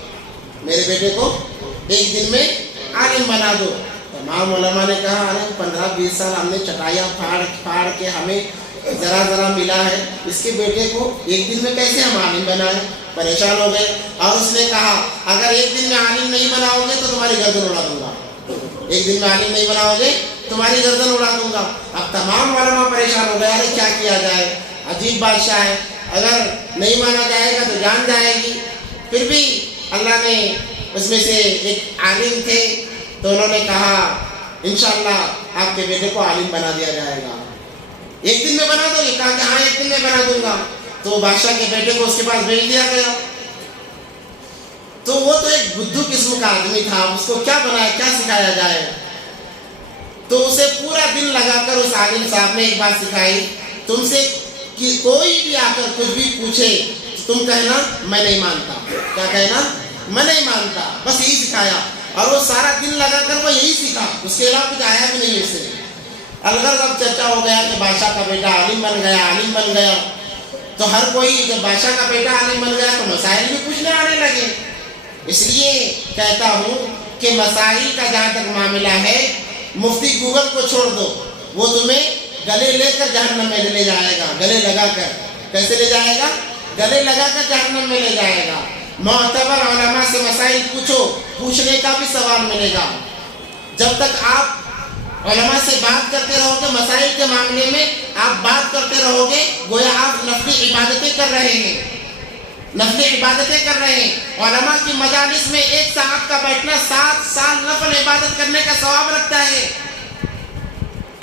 میرے بیٹے کو ایک دن میں عالم بنا دو۔ تمام علماء نے کہا ارے 15-20 سال ہم نے چٹائیاں پھاڑ کے ہمیں ذرا ملا ہے، اس کے بیٹے کو ایک دن میں کیسے ہم عالم بنائیں؟ پریشان ہو گئے۔ اور اس نے کہا اگر ایک دن میں عالم نہیں بناؤ گے تو تمہاری گردن اڑا دوں گا، ایک دن میں عالم نہیں بناؤ گے تمہاری گردن اڑا دوں گا۔ اب تمام علماء پریشان ہو گئے، ارے کیا کیا جائے، عجیب بادشاہ ہے، اگر نہیں مانا جائے گا تو جان جائے گی۔ پھر بھی اللہ نے اس میں سے ایک عالم تھے تو انہوں نے کہا انشاءاللہ آپ کے بیٹے کو عالم بنا دیا جائے گا، ایک دن میں بنا دو گے؟ کہا کہ ہاں ایک دن میں بنا دوں گا۔ تو بادشاہ کے بیٹے کو اس کے پاس بھیج دیا گیا۔ تو وہ تو ایک بدھو قسم کا آدمی تھا، اس کو کیا بنایا، کیا سکھایا جائے؟ تو اسے پورا دن لگا کر اس عالم صاحب نے ایک بات سکھائی، تم سے کوئی بھی آ کر کچھ بھی پوچھے تم کہنا میں نہیں مانتا۔ کیا کہنا؟ میں نہیں مانتا، بس یہی سکھایا۔ اور وہ سارا دن لگا کر وہ یہی سیکھا، اس کے علاوہ کچھ آیا بھی نہیں اسے۔ الغرض اب چرچا ہو گیا کہ بادشاہ کا بیٹا عالم بن گیا، تو ہر کوئی جب بادشاہ کا بیٹا عالم بن گیا تو مسائل بھی پوچھنے آنے لگے۔ اس لیے کہتا ہوں کہ مسائل کا جہاں تک معاملہ ہے مفتی گوگل کو چھوڑ دو، وہ تمہیں گلے لے کر جہنم میں لے جائے گا، گلے لگا کر۔ کیسے لے جائے گا؟ گلے لگا کر جہنم میں لے جائے گا۔ معتبر علماء سے مسائل پوچھو، پوچھنے کا بھی سوال ملے گا۔ جب تک آپ علماء سے بات کرتے رہو گے مسائل کے معاملے میں، آپ بات کرتے رہو گے گویا آپ نفلی عبادتیں کر رہے ہیں، علماء کی مجالس میں 1 ساعت کا بیٹھنا 7 سال نفل عبادت کرنے کا ثواب رکھتا ہے۔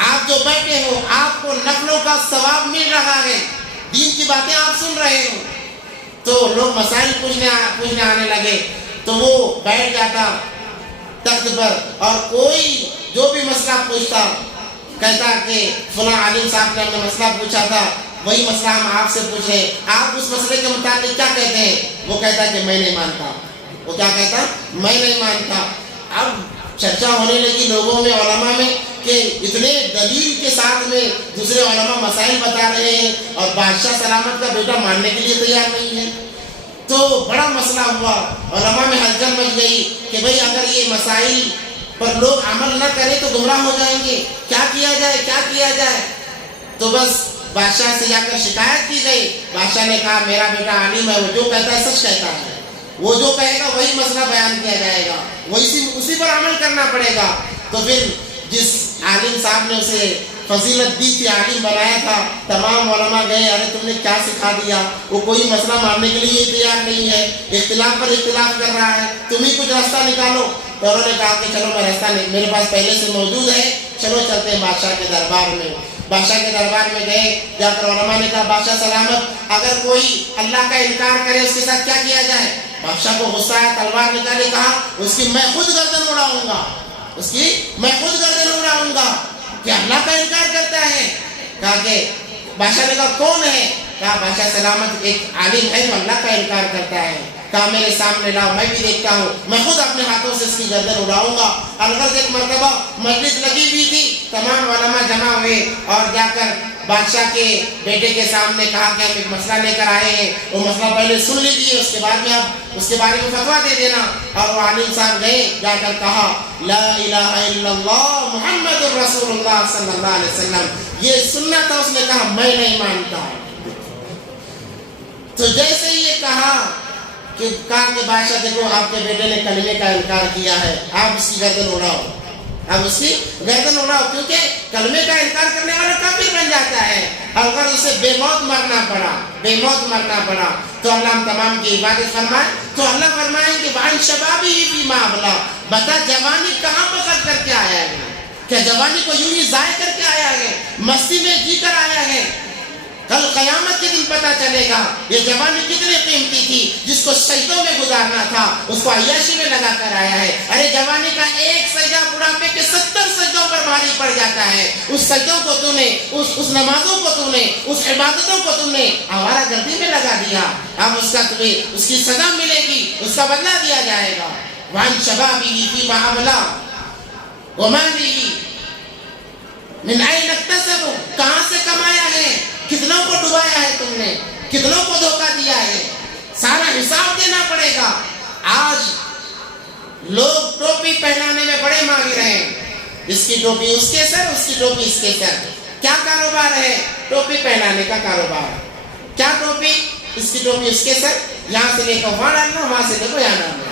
آپ جو بیٹھے ہو آپ کو نفلوں کا ثواب مل رہا ہے، دین کی باتیں آپ سن رہے ہو۔ تو لوگ مسائل پوچھنے آنے لگے تو وہ بیٹھ جاتا تخت پر، اور کوئی جو بھی مسئلہ پوچھتا کہتا کہ فلاں عالم صاحب نے ہم نے مسئلہ پوچھا تھا، وہی مسئلہ ہم آپ سے پوچھ رہے ہیں، آپ اس مسئلے کے متعلق کیا کہتے ہیں؟ وہ کہتا کہ میں نہیں مانتا۔ وہ کیا کہتا؟ میں نہیں مانتا۔ اب چرچا ہونے لگی لوگوں میں، علماء میں، کہ اتنے دلیل کے ساتھ میں دوسرے علماء مسائل بتا رہے ہیں اور بادشاہ سلامت کا بیٹا ماننے کے لیے تیار نہیں ہے۔ تو بڑا مسئلہ ہوا، علماء میں ہلچل مچ گئی کہ بھئی اگر یہ مسائل پر لوگ عمل نہ کریں تو گمراہ ہو جائیں گے، کیا کیا جائے کیا کیا جائے؟ تو بس بادشاہ سے جا کر شکایت کی گئی۔ بادشاہ نے کہا میرا بیٹا عالم ہے، وہ جو کہتا ہے سچ کہتا ہے، وہ جو کہے گا وہی مسئلہ بیان کیا جائے گا، اسی پر عمل کرنا پڑے گا۔ تو پھر جس عالم صاحب نے اسے فضیلت دی تھی، عالم بنایا تھا، تمام علماء گئے، ارے تم نے کیا سکھا دیا، وہ کوئی مسئلہ ماننے کے لیے تیار نہیں ہے، اختلاف پر اختلاف کر رہا ہے، تم ہی کچھ راستہ نکالو۔ تو انہوں نے کہا کہ چلو میں راستہ نہیں، میرے پاس پہلے سے موجود ہے، چلو چلتے ہیں بادشاہ کے دربار میں۔ بادشاہ کے دربار میں گئے، جا کر علماء نے کہا بادشاہ سلامت اگر کوئی اللہ کا انکار کرے اس کے ساتھ کیا کیا جائے؟ بادشاہ کو غصہ آیا، تلوار نکالی، کہا اس کی میں خود گردن اڑاؤں گا، اس کی میں خود گردن اڑاؤں گا کہ اللہ کا انکار کرتا ہے۔ کہا کہ بادشاہ نے کہا کون ہے؟ کہا بادشاہ سلامت ایک عالم ہے جو اللہ کا انکار کرتا ہے۔ کہا میرے سامنے لاؤ، میں بھی دیکھتا ہوں، میں خود اپنے ہاتھوں سے اس کی گردن اڑاؤں گا۔ الغرض ایک مرتبہ مجلس لگی ہوئی تھی، تمام علماء جمع ہوئے اور جا کر بادشاہ کے بیٹے کے سامنے کہا کہ ہم ایک مسئلہ لے کر آئے ہیں، وہ مسئلہ پہلے سن لیجیے، اس کے بعد میں آپ اس کے بارے میں فتویٰ دے دینا۔ اور وہ عالم صاحب گئے، جا کر کہا لا الہ الا اللہ محمد الرسول اللہ صلی اللہ علیہ وسلم، یہ سننا تھا، اس نے کہا میں نہیں مانتا۔ تو جیسے یہ کہا کہ بادشاہ دیکھو آپ کے بیٹے نے کلمے کا انکار کیا ہے، آپ اس کی گردن اڑاؤ، اب اس کی گردن اڑاؤ، کیونکہ کلمے کا انکار کرنے والا کافر بن جاتا ہے، اگر اسے بے موت مرنا پڑا۔ تو اللہ تمام کی عبادت فرمائے، تو اللہ فرمائیں کہ وَعَنْ شَبَابِهِ فِيمَا أَبْلَىٰ، بتا جوانی کہاں پکڑ کر کے آیا ہے؟ کیا جوانی کو یوں ہی ضائع کر کے آیا ہے؟ مستی میں جی کر آیا ہے؟ کل قیامت کے دن پتا چلے گا یہ جوانی کتنی قیمتی تھی، جس کو سجدوں میں گزارنا تھا اس کو عیاشی میں لگا کر آیا ہے۔ ارے جوانی کا ایک سجدہ بڑھاپے کے 70 سجدوں پر بھاری پڑ جاتا ہے۔ اس سجدوں کو تو نے، اس نمازوں کو تو نے، اس عبادتوں کو تم نے آوارہ گردی میں لگا دیا، اب اس کا تمہیں اس کی سزا ملے گی، اس کا بدلہ دیا جائے گا۔ وَعَنْ شَبَابِهِ فِيمَا أَبْلَىٰ وَمَالِهِ مِنْ أَيْنَ اكْتَسَبَ، کہاں سے کمایا ہے، کتنوں کو ڈبایا ہے تم نے، کتنوں کو دھوکہ دیا ہے، سارا حساب دینا پڑے گا۔ آج لوگ ٹوپی پہنانے میں بڑے ماہر ہیں، اس کی ٹوپی اس کے سر، اس کی ٹوپی اس کے سر، کیا کاروبار ہے؟ ٹوپی پہنانے کا کاروبار۔ کیا ٹوپی؟ اس کی ٹوپی اس کے سر، یہاں سے لے کر وہاں ڈالنا، وہاں سے لے کر یہاں ڈالنا۔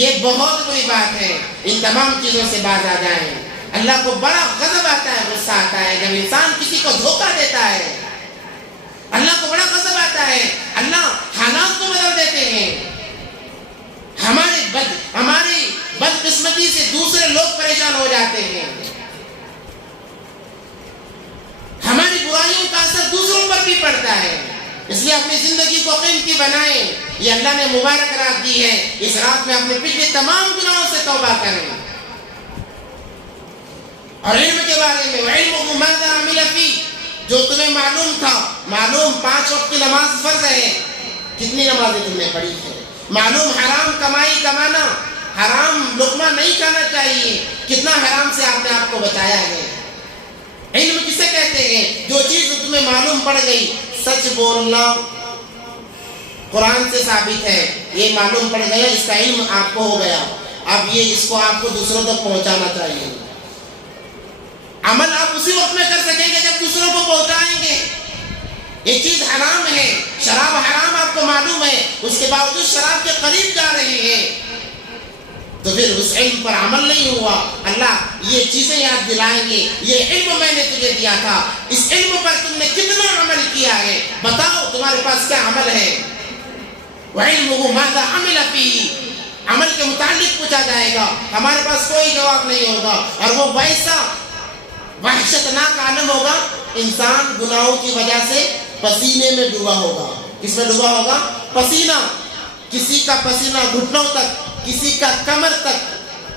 یہ بہت بری بات ہے، ان تمام چیزوں سے باز آ جائیں۔ اللہ کو بڑا غضب آتا ہے، غصہ آتا ہے جب انسان کسی کو دھوکہ دیتا ہے، اللہ کو بڑا غضب آتا ہے، اللہ حالات کو بدل دیتے ہیں۔ ہماری بدقسمتی سے دوسرے لوگ پریشان ہو جاتے ہیں، ہماری برائیوں کا اثر دوسروں پر بھی پڑتا ہے۔ اس لیے اپنی زندگی کو قیمتی بنائیں، یہ اللہ نے مبارک رات دی ہے، اس رات میں اپنے پچھلے تمام گناہوں سے توبہ کریں۔ اور علم کے بارے میں وَعِلْمُهُ مَاذَا عَمِلَ فِيهِ، جو تمہیں معلوم تھا، معلوم 5 وقت کی نماز فرض ہے، کتنی نمازیں تم نے پڑھی ہے، معلوم حرام کمائی کمانا، حرام لقمہ نہیں کھانا چاہیے، کتنا حرام سے آپ نے آپ کو بچایا ہے۔ علم کسے کہتے ہیں؟ جو چیز تمہیں معلوم پڑ گئی، سچ بولنا قرآن سے ثابت ہے، یہ معلوم پڑ گیا، اس کا علم آپ کو ہو گیا، اب یہ اس کو آپ کو دوسروں تک پہنچانا چاہیے۔ عمل آپ اسی وقت میں کر سکیں گے جب دوسروں کو پہنچائیں گے۔ ایک چیز حرام ہے، شراب حرام آپ کو معلوم ہے، اس کے باوجود شراب کے قریب جا رہے ہیں، تو پھر اس علم پر عمل نہیں ہوا۔ اللہ یہ چیزیں یاد دلائیں گے، یہ علم میں نے تجھے دیا تھا، اس علم پر تم نے کتنا عمل کیا ہے، بتاؤ تمہارے پاس کیا عمل ہے۔ وَعِلْمُهُ مَاذَا عَمِلَ فِيهِ، عمل کے متعلق پوچھا جائے گا، ہمارے پاس کوئی جواب نہیں ہوگا، اور وہ ویسا وحشتناک عالم ہوگا، انسان گناہوں کی وجہ سے پسینے میں ڈوبا ہوگا۔ کس میں ڈوبا ہوگا؟ پسینہ، کسی کا پسینہ گھٹنوں تک، کسی کا کمر تک،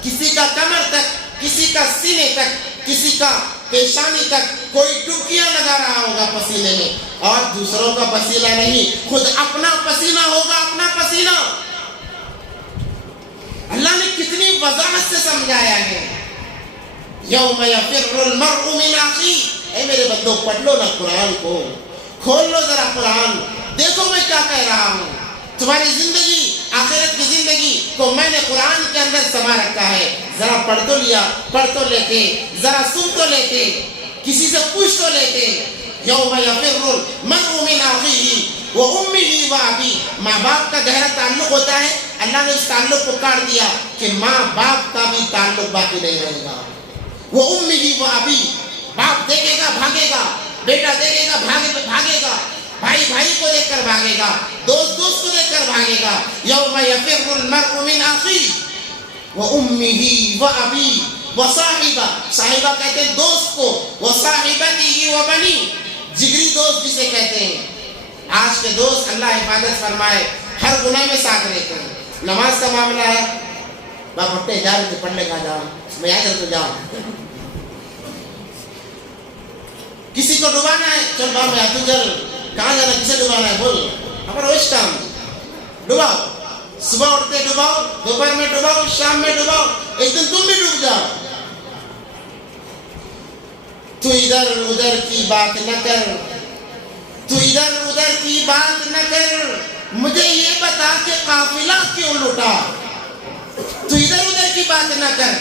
کسی کا کمر تک، کسی کا سینے تک، کسی کا پیشانی تک کوئی ڈبکیاں لگا رہا ہوگا پسینے میں، اور دوسروں کا پسینہ نہیں، خود اپنا پسینہ ہوگا، اپنا پسینہ۔ اللہ نے کتنی وضاحت سے سمجھایا ہے، یوم یفر المرء من اخیہ۔ اے میرے بندو پڑھ لو نا قرآن کو، کھول لو ذرا قرآن، دیکھو میں کیا کہہ رہا ہوں۔ تمہاری زندگی، آخرت کی زندگی کو میں نے قرآن کے اندر سما رکھا ہے، ذرا پڑھ تو لیا، پڑھ تو لیتے، ذرا سن تو لیتے، کسی سے پوچھ تو لیتے۔ یوم یفر المرء من اخیہ وامہ وابیہ۔ ماں باپ کا گہرا تعلق ہوتا ہے، اللہ نے اس تعلق کو کاٹ دیا کہ ماں باپ کا بھی تعلق باقی نہیں رہے گا۔ وامہ وابیہ، باپ دیکھے گا بھاگے گا، بیٹا دیکھے گا بھاگے گا، بھائی بھائی کو دیکھ کر بھاگے گا، دوست دوست کو دیکھ کر بھاگے گا۔ یوم یفر المرء من اخیہ وامہ وابیہ وصاحبہ، صاحبہ کہتے ہیں دوست کو، وصاحبتہ وبنی، جگری دوست جسے کہتے ہیں۔ آج کے دوست اللہ حفاظت فرمائے ہر گناہ میں ساتھ رہتے ہیں۔ نماز کا معاملہ ہے، باپ اٹھتے جا رہے تھے پڑھنے کا، جاؤ میں آ کر تو جاؤ۔ کسی کو ڈبانا ہے، چل باپ میں تو چل، کہاں جانا، کسے ڈبانا ہے بول، ہمارا ویسٹ کام، ڈباؤ، صبح اٹھتے ڈباؤ، دوپہر میں ڈباؤ، شام میں ڈباؤ، ایک دن تم بھی ڈوب جاؤ۔ تو ادھر ادھر کی بات نہ کر، تو ادھر ادھر کی بات نہ کر، مجھے یہ بتا کہ قافلہ کیوں لوٹا۔ تو ادھر ادھر کی بات نہ کر،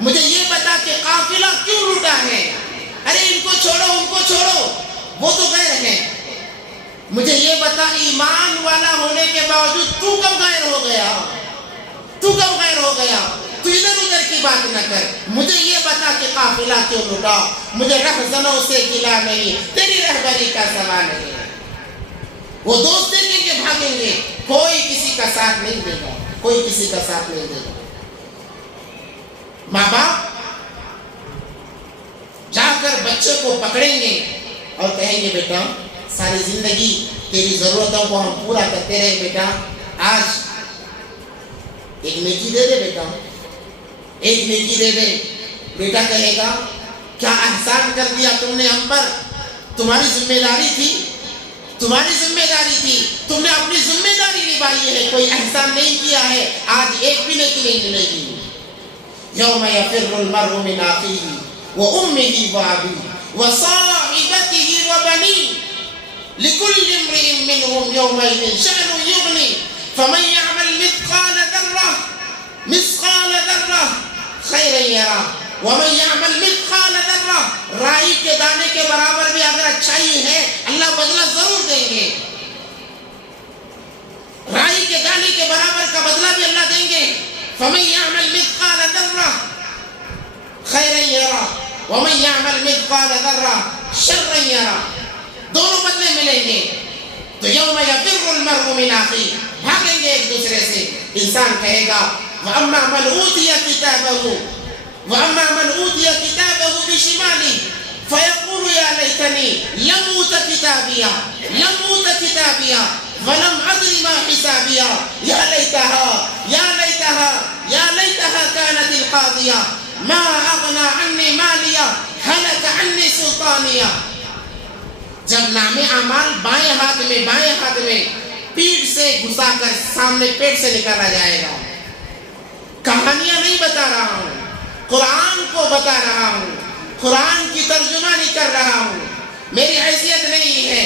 مجھے یہ بتا کہ قافلہ کیوں لوٹا ہے۔ ارے ان کو چھوڑو، ان کو چھوڑو، وہ تو غیر ہیں۔ مجھے یہ بتا ایمان والا ہونے کے باوجود تو کب غیر ہو گیا، تو کب غیر ہو گیا۔ تو ادھر ادھر کی بات نہ کر، مجھے یہ بتا کہ قافلہ کیوں لوٹا۔ مجھے رہزنوں سے گلا نہیں، تیری رہبری کا سوال نہیں۔ وہ دوست دیکھیں گے بھاگیں گے، کوئی کسی کا ساتھ نہیں دے گا، کوئی کسی کا ساتھ نہیں دے گا۔ ماں باپ جا کر بچے کو پکڑیں گے اور کہیں گے بیٹا ساری زندگی تیری ضرورتوں کو ہم پورا کرتے رہے، بیٹا آج ایک نیکی دے دے، بیٹا ایک نیکی دے دے۔ بیٹا کہے گا کیا احسان کر دیا تم نے ہم پر، تمہاری ذمہ داری تھی، تمہاری ذمہ داری تھی، تم نے اپنی ذمہ داری نبھائی ہے، کوئی احسان نہیں کیا ہے، آج ایک بھی نیکی نہیں ملے گی۔ یوم یفر المرء من اخیہ وامہ وابیہ وصاحبتہ وبنیہ لکل امرئ منہم یومئذ شأن یغنیہ فمن یعمل مثقال ذرہ خیرا یرہ ومن یعمل مثقال ذرہ، رائی کے دانے کے برابر بھی اگر اچھائی ہے اللہ بدلہ ضرور دیں گے، رائی کے دانے کے برابر کا بدلہ بھی اللہ دیں گے۔ فمن یعمل مثقال ذرہ خیرا یرہ ومن یعمل مثقال ذرہ شرا یرہ، دونوں بدلے ملیں گے۔ تو یوم یفر المرء من اخیہ، بھاگیں گے ایک دوسرے سے۔ انسان کہے گا وَأَمَّا مَنْ أُوتِيَ كِتَابَهُ وَأَمَّا مَنْ أُوتِيَ كِتَابَهُ بِشِمَالِهِ فَيَقُولُ يَا لَيْتَنِي لَمْ أُوتَ كِتَابِيَهْ وَلَمْ أَدْرِ مَا حِسَابِيَهْ يَا لَيْتَهَا كَانَتِ الْقَاضِيَةَ مَا أَغْنَى عَنِّي مَالِيَهْ هَلَكَ عَنِّي سُلْطَانِيَهْ۔ جب نام اعمال بائیں ہاتھ میں پیٹ سے گھسا کر سامنے پیٹ سے نکالا جائے گا۔ کہانیاں نہیں بتا رہا ہوں، قرآن کو بتا رہا ہوں، قرآن کی ترجمہ نہیں کر رہا ہوں، میری حیثیت نہیں ہے،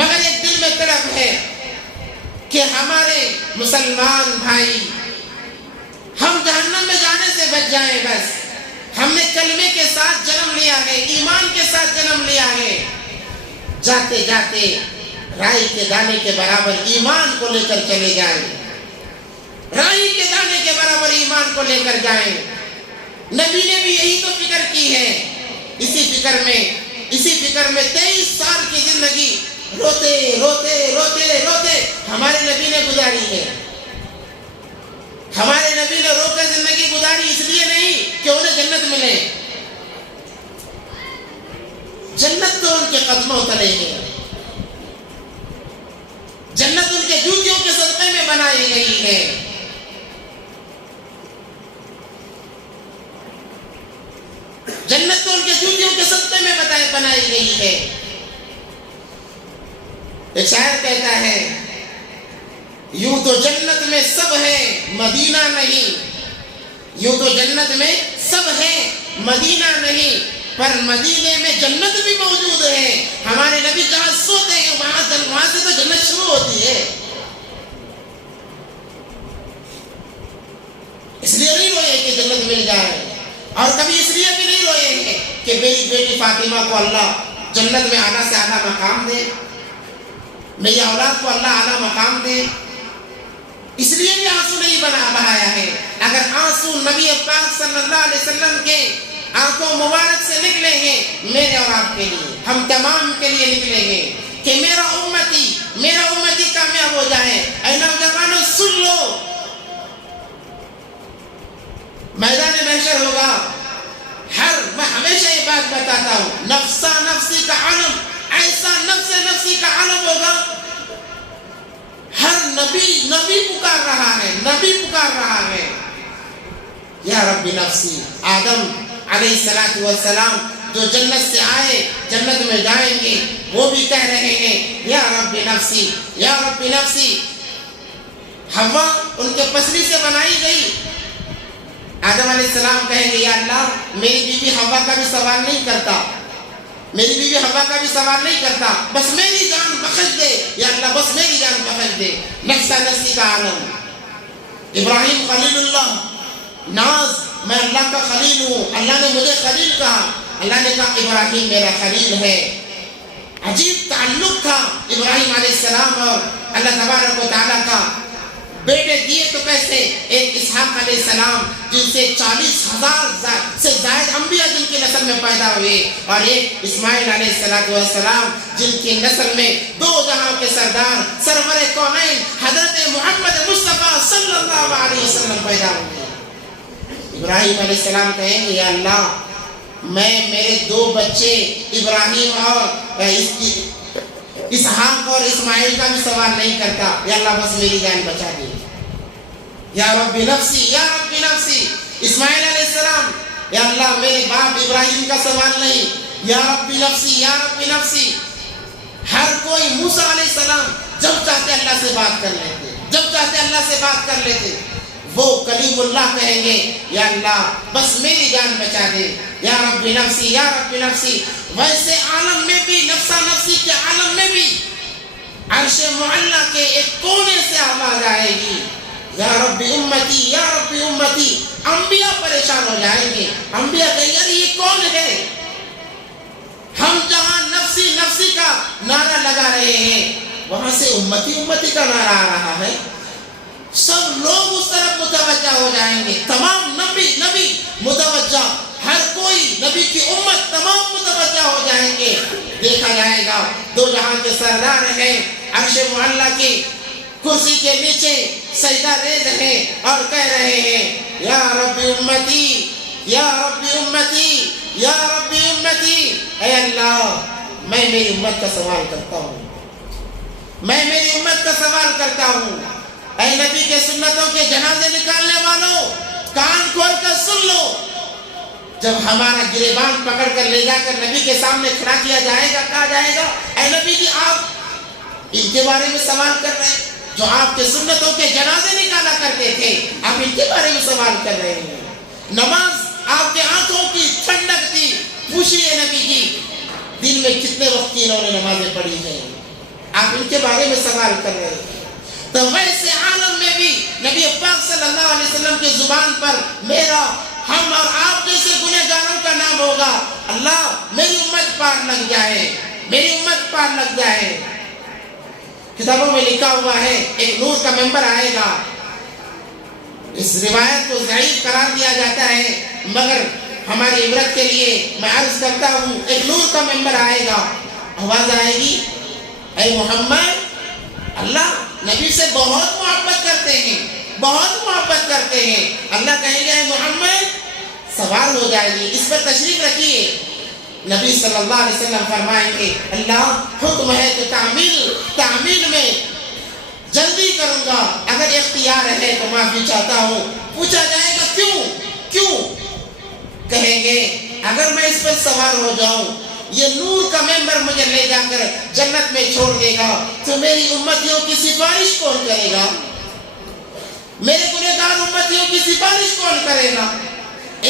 مگر ایک دل میں تڑپ ہے کہ ہمارے مسلمان بھائی ہم جہنم میں جانے سے بچ جائیں۔ بس ہم نے کلمے کے ساتھ جنم لیا ہے، ایمان کے ساتھ جنم لیا ہے، جاتے جاتے رائی کے دانے کے برابر ایمان کو لے کر چلے جائیں، رائی کے دانے کے برابر ایمان کو لے کر جائیں۔ نبی نے بھی یہی تو فکر کی ہے، اسی فکر میں 23 سال کی زندگی روتے روتے روتے روتے ہمارے نبی نے گزاری ہے۔ ہمارے نبی نے رو کر زندگی گزاری اس لیے نہیں کہ انہیں جنت ملے، جنت تو ان کے قدموں تلے ہے، جنت ان کے جوتیوں کے صدقے میں بنائی گئی ہے۔ جنت تو ان کے جوتیوں بنائی گئی ہے. ایک شاعر کہتا ہے یوں تو جنت میں سب ہے مدینہ نہیں, یوں تو جنت میں سب ہے مدینہ نہیں, پر مدینے میں جنت بھی موجود ہے. ہمارے نبی جہاں سوتے ہیں وہاں سے تو جنت شروع ہوتی ہے. اس لیے نہیں روئے کہ جنت مل جائے, اور کبھی اس لیے بھی نہیں روئے ہیں کہ میری بیٹی فاطمہ کو اللہ جنت میں اعلیٰ سے اعلیٰ مقام دے, میری اولاد کو اللہ اعلیٰ مقام دے. اس لیے بھی آنسو نہیں بہایا ہے. اگر آنسو نبی پاک صلی اللہ علیہ وسلم کے آنکھوں مبارک سے نکلے ہیں میرے اور آپ کے لیے, ہم تمام کے لیے نکلے ہیں کہ میرا امتی کامیاب ہو جائے. اے نوجوانوں سن لو, میدان محشر ہوگا, میں ہمیشہ یہ بات بتاتا ہوں, نفسا نفسی کا عالم, ایسا نفسی کا عالم ہوگا. ہر نبی پکار رہا ہے یا رب نفسی. آدم علیہ السلام جو جنت سے آئے, جنت میں جائیں گے, وہ بھی کہہ رہے ہیں یا رب نفسی یا رب نفسی. حوا ان کے پسلی سے بنائی گئی. آدم علیہ السلام کہیں گے یا اللہ میری بیوی حوا کا بھی سوال نہیں کرتا, بس میری جان بخش دے یا اللہ, بس میری جان بخش دے. نفسا نفسی کا عالم. ابراہیم خلیل اللہ, ناز میں اللہ کا خلیل ہوں, اللہ نے مجھے خلیل کہا, اللہ نے کہا ابراہیم میرا خلیل ہے. عجیب تعلق تھا ابراہیم علیہ السلام اور اللہ تبارک و تعالیٰ کا. بیٹے دیے تو کیسے, ایک اسحاق علیہ السلام جن سے 40,000 سے زائد انبیاء جن کی نسل میں پیدا ہوئے, اور ایک اسماعیل علیہ السلام جن کی نسل میں دو جہاں کے سردار سرور کونین حضرت محمد مصطفیٰ صلی اللہ علیہ وسلم پیدا ہوئے. ابراہیم علیہ السلام کہیں گے یا اللہ میں میرے 2 بچے ابراہیم اور اسحاق اور اسماعیل کا بھی سوال نہیں کرتا, یا اللہ بس میری جان بچا دے. یا رب نفسی یا رب نفسی. اسماعیل علیہ السلام یا اللہ میرے باپ ابراہیم کا سوال نہیں, یا رب نفسی یا رب نفسی. ہر کوئی موسیٰ علیہ السلام جب چاہتے اللہ سے بات کر لیتے, وہ کلیم اللہ کہیں گے یا اللہ بس میری جان بچا دے یا رب نفسی یا رب نفسی. ویسے عالم میں بھی, نفسا نفسی کے عالم میں بھی عرش معلی کے ایک کونے سے آواز آئے گی یا رب امتی یا رب امتی. انبیاء پریشان ہو جائیں گے, انبیاء کہیں گے یہ کون ہے, ہم جہاں نفسی کا نعرہ لگا رہے ہیں وہاں سے امتی کا نعرہ آ رہا ہے. سب لوگ اس طرف متوجہ ہو جائیں گے, تمام نبی متوجہ, ہر کوئی نبی کی امت تمام متوجہ ہو جائیں گے. دیکھا جائے گا 2 جہاں کے سردار ہیں عرش معلی کی کرسی کے نیچے سجدہ ریز ہیں اور کہہ رہے ہیں یا رب امتی یا رب امتی یا رب امتی. اے اللہ میں میری امت کا سوال کرتا ہوں, اے نبی کے سنتوں کے جنازے نکالنے والوں کان کھول کر سن لو. جب ہمارا گریبان پکڑ کر لے جا کر نبی کے سامنے کھڑا کیا جائے گا, کہا جائے گا اے نبی جی آپ ان کے بارے میں سوال کر رہے ہیں, جو آپ کے سنتوں کے جنازے نکالا کرتے تھے آپ ان کے بارے میں سوال کر رہے ہیں. نماز آپ کے آنکھوں کی ٹھنڈک تھی, پوچھئے نبی جی دن میں کتنے وقت کی انہوں نے نمازیں پڑھی ہیں, آپ ان کے بارے میں سوال کر رہے ہیں. تو ویسے عالم میں بھی نبی پاک صلی اللہ علیہ وسلم کی زبان پر میرا, ہم اور آپ جیسے گنہگاروں کا نام ہوگا. اللہ میری امت پار لگ جائے. کتابوں میں لکھا ہوا ہے ایک نور کا ممبر آئے گا. اس روایت کو ضعیف قرار دیا جاتا ہے مگر ہماری عبرت کے لیے میں عرض کرتا ہوں, ایک نور کا ممبر آئے گا, آواز آئے گی اے محمد. اللہ نبی سے بہت محبت کرتے ہیں, اللہ کہیں گے اے محمد سوال ہو جائے گی, اس پر تشریف رکھیے. نبی صلی اللہ علیہ وسلم فرمائیں گے اللہ حکم ہے تو تعمیل میں جلدی کروں گا, اگر اختیار ہے تو معافی چاہتا ہوں. پوچھا جائے گا کیوں؟ کہیں گے اگر میں اس پر سوار ہو جاؤں یہ نور کا ممبر مجھے لے جا کر جنت میں چھوڑ دے گا تو میری امتیوں کی سفارش کون کرے گا؟ میرے گنہگار امتیوں کی سفارش کون کرے گا؟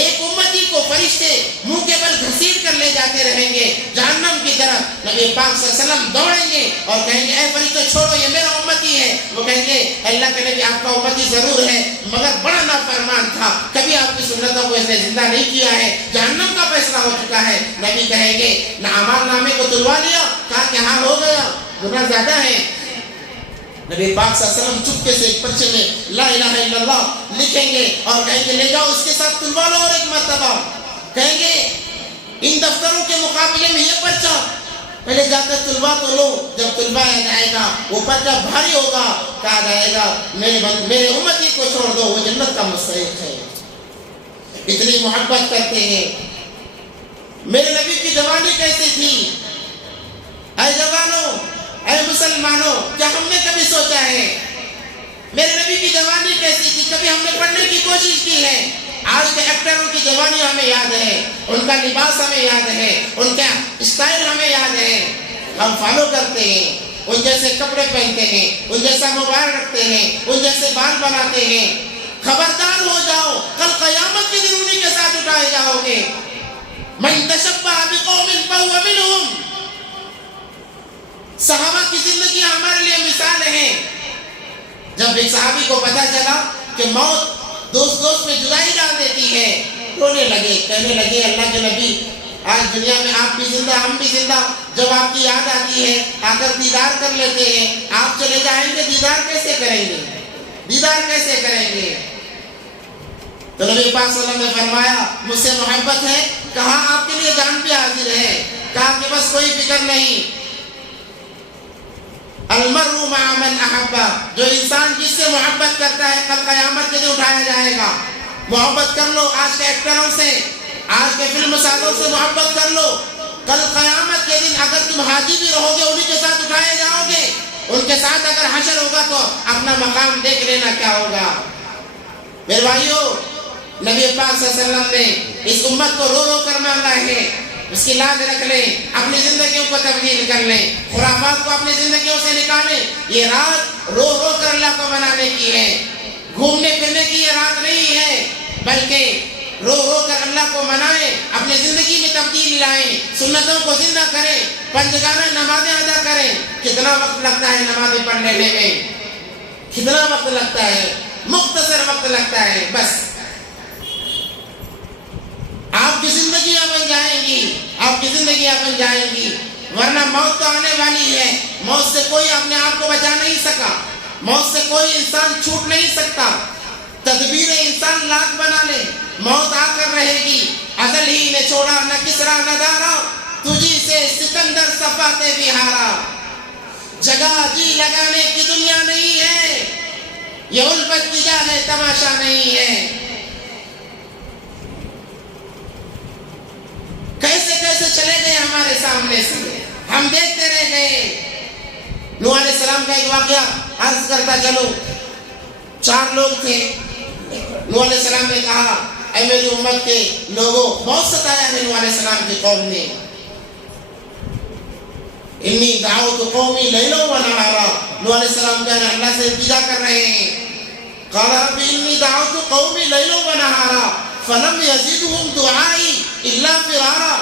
ایک امتی کو فرشتے منہ کے بل گھسیٹ کر لے جاتے رہیں گے جہنم کی طرف. نبی پاک صلی اللہ علیہ وسلم دوڑیں گے اور کہیں گے اے فرشتے چھوڑو یہ میرا امتی ہے. وہ کہیں گے اللہ کے نبی آپ کا امتی ضرور ہے مگر بڑا نافرمان تھا, کبھی آپ کی سنتوں کو اس نے زندہ نہیں کیا ہے, جہنم کا فیصلہ ہو چکا ہے. نبی کہیں گے نہ اعمال نامے کو تلوا لیا, کہا کہ ہاں ہو گیا, گناہ زیادہ ہے. نبی پاک صلی اللہ علیہ وسلم چپکے سے ایک پرچے میں لا الہ الا اللہ لکھیں گے اور کہیں گے لے جاؤ اس کے ساتھ تلوا لو. اور ایک مرتبہ کہیں گے ان دفتروں کے مقابلے میں یہ پرچہ پہلے جا کر تلوا تو لو, جب تلوایا جائے گا وہ پرچہ بھاری ہوگا, کہا جائے گا میرے امتی کو چھوڑ دو, وہ جنت کا مستحق ہے. اتنی محبت کرتے ہیں. میرے نبی کی جوانی کیسی تھی؟ اے جوانوں, اے مسلمانوں, کیا ہم نے کبھی سوچا ہے میرے نبی کی جوانی کیسی تھی؟ کبھی ہم نے پڑھنے کی کوشش کی ہے؟ آج کے ایکٹروں کی جوانی ہمیں یاد ہے, ان کا لباس ہمیں یاد ہے, ان کا اسٹائل ہمیں یاد ہے, ہم فالو کرتے ہیں, ان جیسے کپڑے پہنتے ہیں, ان جیسا موبائل رکھتے ہیں, ان جیسے بال بناتے ہیں. خبردار ہو جاؤ, کل قیامت کے دن انہی کے ساتھ اٹھائے جاؤ گے. من تشبہ بقوم فہو منہم. صحابہ کی زندگی ہمارے لیے مثال ہیں. جب ایک صحابی کو پتا چلا کہ موت دوست میں جدائی ڈال دیتی ہے, رونے لگے, کہنے لگے اللہ کے نبی آج دنیا میں آپ بھی زندہ ہم بھی زندہ, جب آپ کی یاد آتی ہے آ کر دیدار کر لیتے ہیں, آپ چلے جائیں گے دیدار کیسے کریں گے, دیدار کیسے کریں گے؟ تو نبی پاک صلی اللہ علیہ وسلم نے فرمایا مجھ سے محبت ہے؟ کہا آپ کے لیے جان بھی حاضر ہے. کہا کہ بس کوئی فکر نہیں, المرء مع من احبہ, جو انسان جس سے محبت کرتا ہے کل قیامت کے دن اٹھایا جائے گا. محبت کر لو آج کے ایکٹروں سے, آج کے فلم سازوں سے محبت کر لو, کل قیامت کے دن اگر تم حاجی بھی رہو گے انہی کے ساتھ اٹھائے جاؤ گے. ان کے ساتھ اگر حشر ہوگا تو اپنا مقام دیکھ لینا کیا ہوگا. میرے بھائیو, نبی پاک صلی اللہ علیہ وسلم نے اس امت کو رو رو کر مانگا ہے, اس کی لاج رکھ لیں, اپنی زندگیوں کو تبدیل کر لیں, خرافات کو اپنی زندگیوں سے نکالیں. یہ رات رو رو کر اللہ کو منانے کی ہے, گھومنے پھرنے کی یہ رات نہیں ہے, بلکہ رو رو کر اللہ کو منائیں, اپنی زندگی میں تبدیلی لائیں, سنتوں کو زندہ کریں, پنجگانہ نمازیں ادا کریں. کتنا وقت لگتا ہے نمازیں پڑھ لینے میں, کتنا وقت لگتا ہے, مختصر وقت لگتا ہے. بس آپ کی زندگیاں بن جائیں گی, آپ کی زندگیاں بن جائیں گی. ورنہ موت تو آنے والی ہے, موت سے کوئی اپنے آپ کو بچا نہیں سکا, موت سے کوئی انسان چھوٹ نہیں سکتا. تدبیر انسان لاکھ بنا لے, موت آ کر رہے گی. ازل ہی نے چھوڑا نہ کسرا نہ دارا, تجھی سے سکندر صفاتے بہارا. جگہ جی لگانے کی دنیا نہیں ہے, یہ الفت کی جا ہے تماشا نہیں ہے. کیسے کیسے چلے گئے ہمارے سامنے سے, ہم دیکھتے رہ گئے. نوح علیہ السلام کا ایک واقعہ عرض کرتا چلو. 4 لوگ تھے. نوح علیہ السلام نے کہا اے میری امت کے لوگوں, بہت ستایا ہے نوح علیہ السلام کی قوم نے. انی دعوت قومی لیلا و نہارا. نوح علیہ السلام کہنا اللہ سے التجا کر رہے ہیں. قال رب انی دعوت قومی لیلا و نہارا فلم یزدہم دعائی الا فرارا.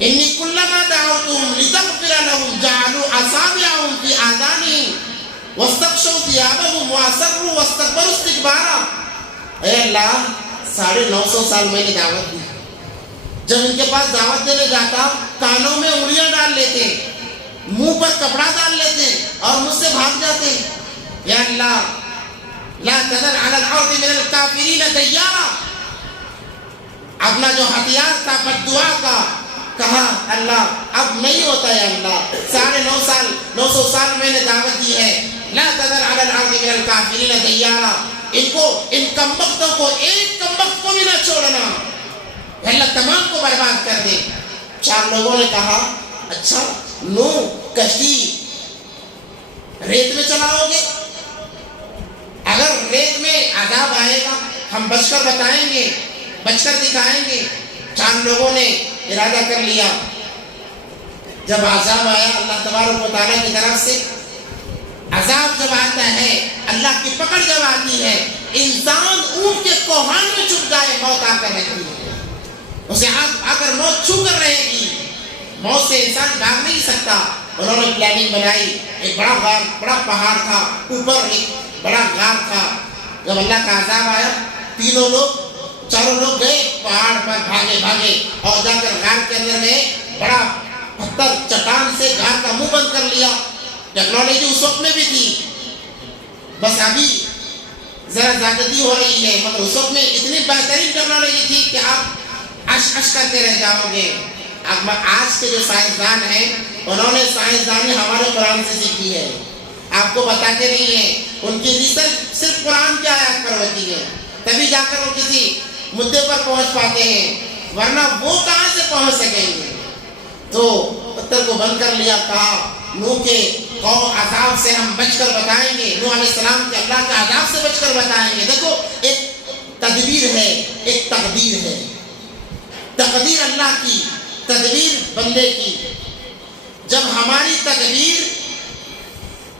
انی کلما دعوتہم لتغفر لهم جعلوا اصابعهم فی آذانہم واستغشوا ثیابہم واسروا واستکبروا استکبارا. اے اللہ 950 سال میں نے دعوت دی, جب ان کے پاس دعوت دینے جاتا کانوں میں انگلیاں ڈال لیتے, منہ پر کپڑا ڈال لیتے اور مجھ سے بھاگ جاتے. یا اللہ لا تذر علی الارض من الکافرین دیارا. اپنا جو ہتھیار تھا بددعا کا, کہا اللہ اب نہیں ہوتا ہے. اللہ 950 سال میں نے دعوت دی ہے. لا تذر علی الارض من الکافرین دیارا. ان کمبختوں کو ایک کمبخت کو بھی نہ چھوڑنا, اللہ تمام کو برباد کر دے. 4 لوگوں نے کہا اچھا نو کشتی ریت میں چلاؤ گے, اگر ریت میں عذاب آئے گا ہم بچ کر بتائیں گے, بچ کر دکھائیں گے. 4 لوگوں نے ارادہ کر لیا. جب عذاب آیا اللہ تبارک و تعالیٰ کی طرف سے، عذاب جب آتا ہے، اللہ کی پکڑ جب آتی ہے، انسان اونٹ کے کوہان میں چھپ جائے، موت آ کر رہتی ہے. اسے آ کر موت چھو کر رہے گی. موت سے انسان بھاگ نہیں سکتا. انہوں نے پلاننگ بنائی. ایک بڑا غار، بڑا پہاڑ تھا، اوپر ایک بڑا غار تھا. جب اللہ کا عذاب آیا، چاروں لوگ گئے پہاڑ پر، بھاگے اور جا کر غار کے اندر گئے. بڑا پتھر چٹان سے غار کا منہ بند کر لیا. ٹیکنالوجی اس وقت میں بھی تھی، بس ابھی ذرا زیادتی ہو رہی ہے، مگر اس وقت میں اتنی بہترین ٹیکنالوجی تھی کہ آپ اش کرتے رہ جاؤ گے. اب آج کے جو سائنسدان ہیں، انہوں نے سائنسدانی ہمارے قرآن سے سیکھی ہے، آپ کو بتاتے نہیں ہیں. ان کی ریسرچ صرف قرآن کی آیات پر ہوتی ہے، تبھی جا کر وہ کسی مدعے پر پہنچ پاتے ہیں، ورنہ وہ کہاں سے پہنچ سکیں گے. تو پتھر کو بند کر لیا. کہا نوح کے قوم عذاب سے ہم بچ کر بتائیں گے، نوح علیہ السلام کے اللہ کے عذاب سے بچ کر بتائیں گے. دیکھو ایک تدبیر ہے، ایک تقدیر ہے. تقدیر اللہ کی، تدبیر بندے کی. جب ہماری تقدیر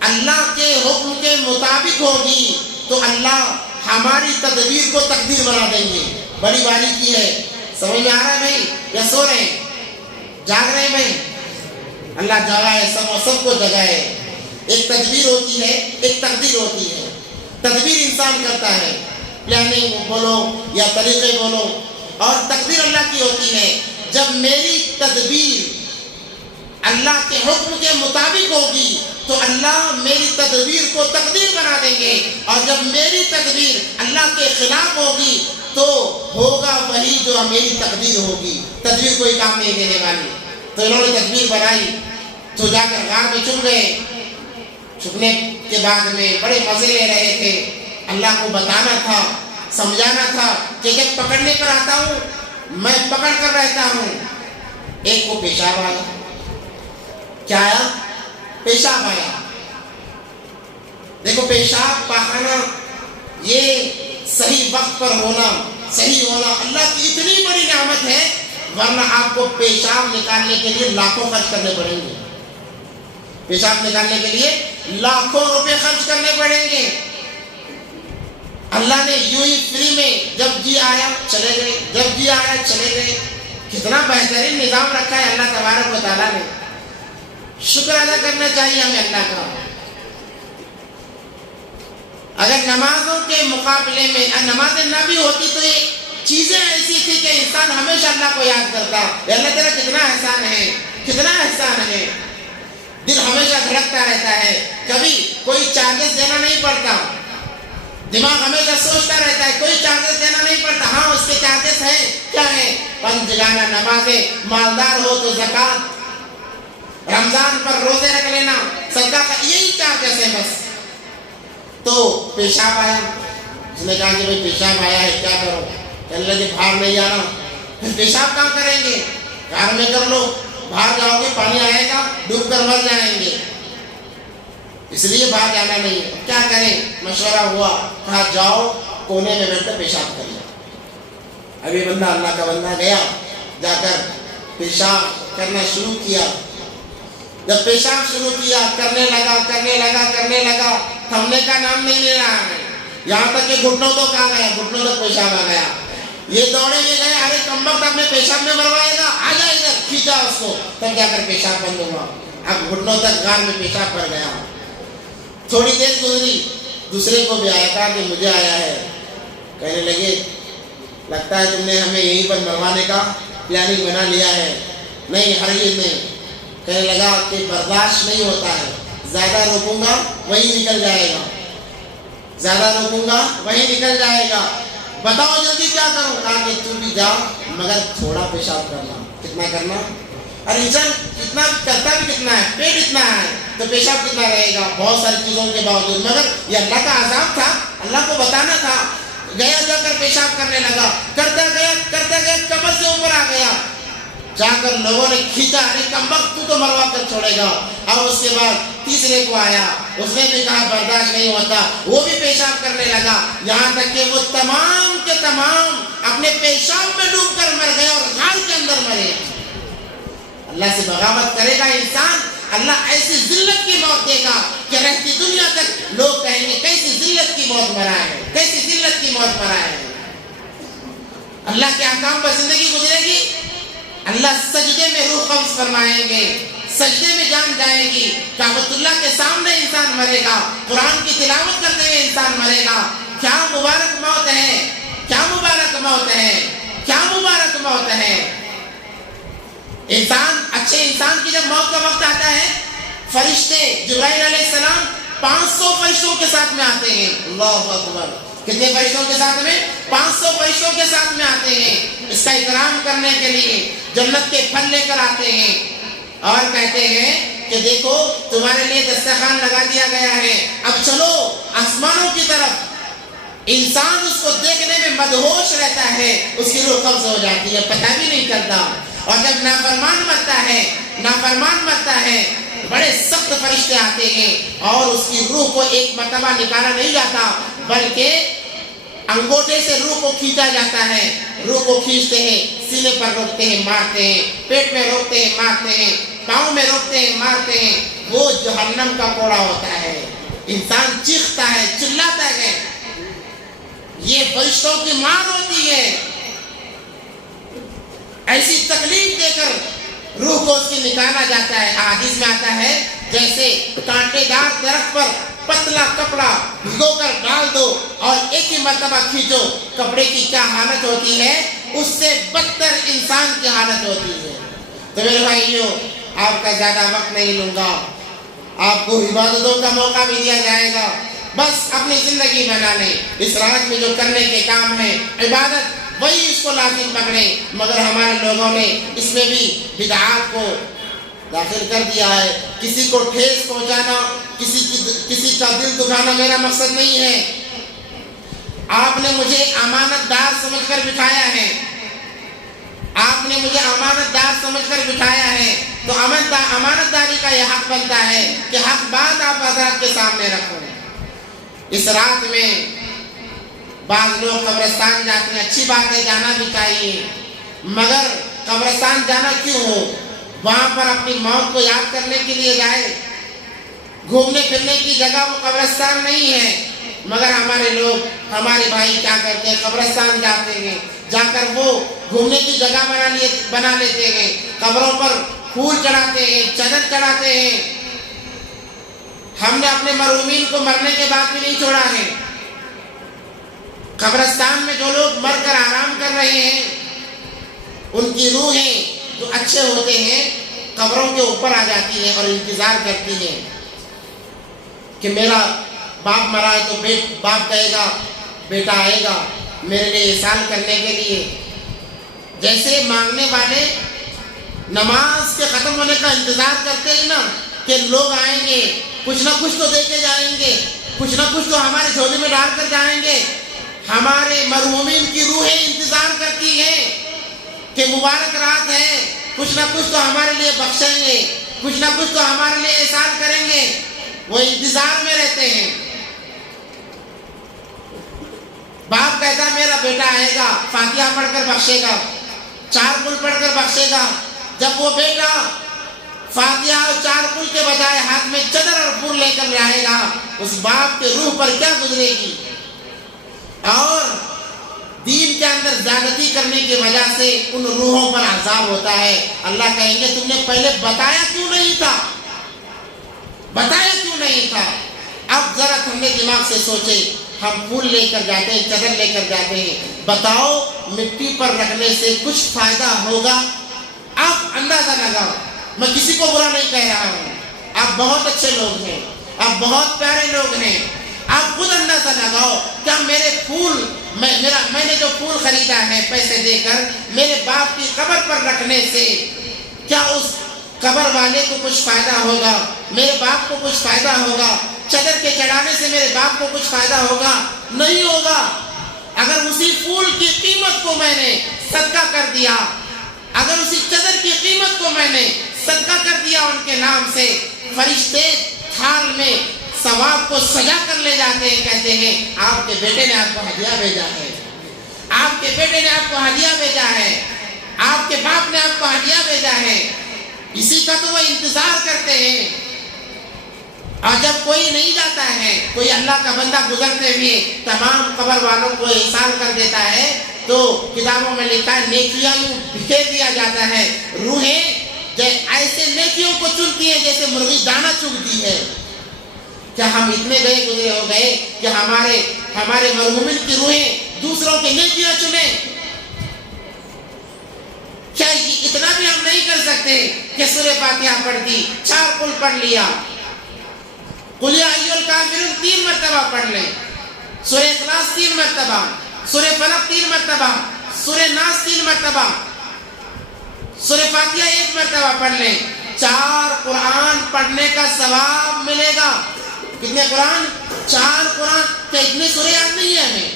اللہ کے حکم کے مطابق ہوگی تو اللہ ہماری تدبیر کو تقدیر بنا دیں گے. بڑی باریکی ہے. سمجھ میں آ رہا ہے بھائی یا سو رہے ہیں؟ جاگ رہے ہیں بھائی؟ اللہ جگائے سب کو جگائے. ایک تدبیر ہوتی ہے، ایک تقدیر ہوتی ہے. تدبیر انسان کرتا ہے، پلاننگ بولو یا طریقے بولو، اور تقدیر اللہ کی ہوتی ہے. جب میری تدبیر اللہ کے حکم کے مطابق ہوگی تو اللہ میری تدبیر کو تقدیر بنا دیں گے، اور جب میری تدبیر اللہ کے خلاف ہوگی تو ہوگا وہی جو میری تقدیر ہوگی. تدبیر کوئی کام نہیں دینے والی. تو انہوں نے تدبیر بنائی تو جا کر غار میں چھپ گئے. چھپنے کے بعد میں بڑے مزے لے رہے تھے. اللہ کو بتانا تھا، سمجھانا تھا کہ جب پکڑنے پر آتا ہوں میں پکڑ کر رہتا ہوں. ایک کو پیشاب آیا. کیا آیا؟ پیشاب آیا. دیکھو پیشاب پاخانہ یہ صحیح وقت پر ہونا، صحیح ہونا اللہ کی اتنی بڑی نعمت ہے، ورنہ آپ کو پیشاب نکالنے کے لیے لاکھوں خرچ کرنے پڑیں گے. پیشاب نکالنے کے لیے لاکھوں روپے خرچ کرنے پڑیں گے. اللہ نے یوں ہی فری میں جب جی آیا چلے گئے، جب جی آیا چلے گئے. کتنا بہترین نظام رکھا ہے اللہ تبارک و تعالیٰ نے. شکر ادا کرنا چاہیے ہمیں اللہ کا. اگر نمازوں کے مقابلے میں نماز نہ بھی ہوتی تو یہ چیزیں ایسی تھی کہ انسان ہمیشہ اللہ کو یاد کرتا. اللہ تیرا کتنا احسان ہے، کتنا احسان ہے. دل ہمیشہ دھڑکتا رہتا ہے، کبھی کوئی چارجز دینا نہیں پڑتا. دماغ ہمیشہ سوچتا رہتا ہے کوئی چارجز دینا نہیں پڑتا. ہاں اس کے چارجز ہیں، کیا ہے؟ پنجگانہ نمازیں، مالدار ہو تو زکوٰۃ، رمضان پر روزے رکھ لینا، صدقہ کا، یہی چارجز ہے بس. تو پیشاب آیا. اس نے کہا کہ بھائی پیشاب آیا ہے، کیا کرو؟ کہنے لگے باہر نہیں آنا. پھر پیشاب کہاں کریں گے؟ گھر میں کر لو. باہر جاؤ گے پانی آئے گا، ڈوب کر مر جائیں گے، اس لیے باہر جانا نہیں ہے. کیا کریں؟ مشورہ ہوا. کہا جاؤ کونے میں بیٹھ کر پیشاب کر لو. ابھی بندہ اللہ کا بندہ گیا، جا کر پیشاب کرنا شروع کیا. جب پیشاب شروع کیا کرنے لگا، تھمنے کا نام نہیں لے رہا ہے. یہاں تک کہ گھٹنوں تک آ گیا، گھٹنوں تک پیشاب آ گیا. یہ دوڑے یہ گئے، ارے کمبخت اپنے پیشاب میں مروائے گا، آ جا ادھر، کھینچا اس کو. تب جا کر پیشاب بند ہوا. اب گھٹنوں تک غار میں پیشاب بھر گیا. تھوڑی دیر گزری، دوسرے کو بھی آیا، کہا کہ مجھے آیا ہے. کہنے لگے لگتا ہے تم نے ہمیں یہیں پر مروانے کا پلاننگ بنا لیا ہے. نہیں، ہرگز نہیں. کہنے لگا کہ برداشت نہیں ہوتا ہے، زیادہ روکوں گا وہی نکل جائے گا، زیادہ روکوں گا وہی نکل جائے گا. بتاؤ جلدی کیا کروں؟ کہا کہ تو بھی جا مگر تھوڑا پیشاب کرنا. کتنا کرنا؟ اور انسان اتنا کرتا بھی کتنا ہے، پیٹ اتنا ہے تو پیشاب کتنا رہے گا بہت ساری چیزوں کے باوجود. مگر یہ اللہ کا عذاب تھا، اللہ کو بتانا تھا. گیا جا کر پیشاب کرنے لگا، کرتا گیا کمر سے اوپر آ گیا. جا کر لوگوں نے کھینچا، ارے کمبخت تو مروا کر چھوڑے گا. اور اس کے بعد تیسرے کو آیا، اس نے بھی کہا برداشت نہیں ہوتا، وہ بھی پیشاب کرنے لگا، یہاں تک کہ وہ تمام کے تمام اپنے پیشاب میں ڈوب کر مر گئے اور غار کے اندر مرے. اللہ سے بغاوت کرے گا انسان، اللہ ایسی ذلت کی موت دے گا کہ رہتی دنیا تک لوگ کہیں گے کیسی ذلت کی موت مرا ہے، کیسی ذلت کی موت مرا ہے. اللہ کے احکام پر زندگی گزرے گی، اللہ سجدے میں روح قبض فرمائیں گے، سجدے میں جان جائے گی، کعبۃ اللہ کے سامنے انسان مرے گا، قرآن کی تلاوت کرتے ہوئے انسان مرے گا. کیا مبارک موت ہے، کیا مبارک موت ہے، کیا مبارک موت ہے. انسان، اچھے انسان کی جب موت کا وقت آتا ہے، فرشتے جبرائیل علیہ السلام 500 فرشتوں کے ساتھ میں آتے ہیں. اللہ اکبر. کتنے فرشتوں کے ساتھ میں؟ 500 فرشتوں کے ساتھ میں آتے ہیں اس کا اکرام کرنے کے لیے. جنت کے پھل لے کر آتے ہیں اور کہتے ہیں کہ دیکھو تمہارے لیے دسترخوان لگا دیا گیا ہے، اب چلو آسمانوں کی طرف. انسان اس کو دیکھنے میں مدہوش رہتا ہے، اس کی روح قبض ہو جاتی ہے، پتہ بھی نہیں چلتا. اور جب نافرمان مرتا ہے، نافرمان مرتا ہے، بڑے سخت فرشتے آتے ہیں اور اس کی روح کو ایک مرتبہ نکالا نہیں جاتا بلکہ انگوٹھے سے روح کو کھینچا جاتا ہے. روح کو کھینچتے ہیں، سینے پر روکتے ہیں، مارتے ہیں، پیٹ میں روکتے ہیں، مارتے ہیں، پاؤں میں روکتے ہیں، مارتے ہیں. وہ جہنم کا کوڑا ہوتا ہے. انسان چیختا ہے، چلاتا ہے. یہ فرشتوں کی مار ہوتی ہے. ایسی تکلیف دے کر روح کو اس کی نکالا جاتا ہے. حدیث میں آتا ہے جیسے کانٹے دار درخت پر پتلا کپڑا بھگو کر ڈال دو اور ایک ہی مرتبہ کھینچو، کپڑے کی کیا حالت ہوتی ہے، اس سے بدتر انسان کی حالت ہوتی ہے. تو میرے بھائیوں، آپ کا زیادہ وقت نہیں لوں گا، آپ کو عبادتوں کا موقع بھی دیا جائے گا. بس اپنی زندگی بنا لیں. اس رات میں جو کرنے کے کام ہیں عبادت، وہی اس کو لازم پکڑیں. مگر ہمارے لوگوں نے اس میں بھی بدعات کو داخل کر دیا ہے. کسی کو ٹھیس پہنچانا، کسی کا دل دکھانا میرا مقصد نہیں ہے. آپ نے مجھے امانت دار سمجھ کر بٹھایا ہے، آپ نے مجھے امانت دار سمجھ کر بٹھایا ہے، تو امانت داری کا یہ حق بنتا ہے کہ حق بات آپ حضرات کے سامنے رکھو. اس رات میں بعض لوگ قبرستان جاتے ہیں، اچھی بات ہے، جانا بھی چاہیے، مگر قبرستان جانا کیوں ہو؟ وہاں پر اپنی موت کو یاد کرنے کے لیے جائے. گھومنے پھرنے کی جگہ وہ قبرستان نہیں ہے. مگر ہمارے لوگ، ہمارے بھائی کیا کرتے ہیں، قبرستان جاتے ہیں، جا کر وہ گھومنے کی جگہ بنا لیتے ہیں، قبروں پر پھول چڑھاتے ہیں، چادر چڑھاتے ہیں. ہم نے اپنے مرحومین کو مرنے کے بعد بھی نہیں چھوڑا ہے. قبرستان میں جو لوگ مر کر آرام کر رہے ہیں، ان کی روحیں جو اچھے ہوتے ہیں قبروں کے اوپر آ جاتی ہیں اور انتظار کرتی ہیں کہ میرا باپ مرا ہے تو باپ کہے گا بیٹا آئے گا میرے لیے احسان کرنے کے لیے. جیسے مانگنے والے نماز کے ختم ہونے کا انتظار کرتے ہیں نا کہ لوگ آئیں گے، کچھ نہ کچھ تو دے کے جائیں گے، کچھ نہ کچھ تو ہمارے جھولی میں ڈال کر جائیں گے. ہمارے مرحومین کی روحیں انتظار کرتی ہیں کہ مبارک رات ہے، کچھ نہ کچھ تو ہمارے لیے بخشیں گے، کچھ نہ کچھ تو ہمارے لیے احسان کریں گے. وہ انتظار میں رہتے ہیں. باپ کہتا ہے میرا بیٹا آئے گا، فاتحہ پڑھ کر بخشے گا، 4 قل پڑھ کر بخشے گا. جب وہ بیٹا فاتحہ اور 4 قل کے بجائے ہاتھ میں چادر اور پھول لے کر آئے گا، اس باپ کے روح پر کیا گزرے گی. اور دین کے اندر زیادتی کرنے کی وجہ سے ان روحوں پر عذاب ہوتا ہے. اللہ کہیں گے تم نے پہلے بتایا کیوں نہیں تھا، بتایا کیوں نہیں تھا. اب ذرا ٹھنڈے دماغ سے سوچے، ہم پھول لے کر جاتے ہیں، چادر لے کر جاتے ہیں، بتاؤ مٹی پر رکھنے سے کچھ فائدہ ہوگا؟ آپ اندازہ لگاؤ. میں کسی کو برا نہیں کہہ رہا ہوں، آپ بہت اچھے لوگ ہیں، آپ بہت پیارے لوگ ہیں. آپ خود اندازہ لگاؤ، کیا میرے پھول میں نے جو پھول خریدا ہے پیسے دے کر میرے باپ کی قبر پر رکھنے سے کیا اس قبر والے کو کچھ فائدہ ہوگا؟ میرے باپ کو کچھ فائدہ ہوگا؟ چادر کے چڑھانے سے میرے باپ کو کچھ فائدہ ہوگا؟ نہیں ہوگا. اگر اسی پھول کی قیمت کو میں نے صدقہ کر دیا اگر اسی قدر کی قیمت کو میں نے صدقہ کر دیا ان کے نام سے، فرشتے تھال میں ثواب کو سجا کر لے جاتے ہیں، کہتے ہیں آپ کے بیٹے نے آپ کو ہدیہ بھیجا ہے، آپ کے بیٹے نے آپ کو ہدیہ بھیجا ہے، آپ کے باپ نے آپ کو ہدیہ بھیجا ہے۔ اسی کا تو وہ انتظار کرتے ہیں۔ اور جب کوئی نہیں جاتا ہے، کوئی اللہ کا بندہ گزرتے ہوئے تمام قبر والوں کو احسان کر دیتا ہے، تو کتابوں میں لکھا ہے نیکیاں یوں بکھیر دیا جاتا ہے، روحیں ایسے نیکیوں کو چنتی ہیں جیسے مرغی دانہ چگتی ہے۔ کیا ہم اتنے گئے گزرے ہو گئے کہ ہمارے مرحومین کی روحیں دوسروں کی نیکیاں چنیں؟ کیا اتنا بھی ہم نہیں کر سکتے کہ سورہ فاتحہ پڑھ دی، 4 قل پڑھ لیا، قل یا ایھا الکافرون 3 مرتبہ پڑھ لیں، سورہ اخلاص 3 مرتبہ، سورہ فلق 3 مرتبہ، سورہ ناس 3 مرتبہ، سورہ فاتحہ 1 مرتبہ پڑھ لیں، 4 قرآن پڑھنے کا ثواب ملے گا۔ کتنے قرآن؟ 4 قرآن۔ کیا اتنے سورہ یاد نہیں ہے ہمیں؟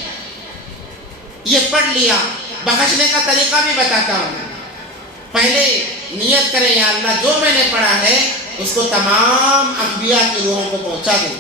یہ پڑھ لیا۔ بخشنے کا طریقہ بھی بتاتا ہوں۔ پہلے نیت کریں یا اللہ جو میں نے پڑھا ہے اس کو تمام انبیاء کی روحوں کو پہنچا دیں۔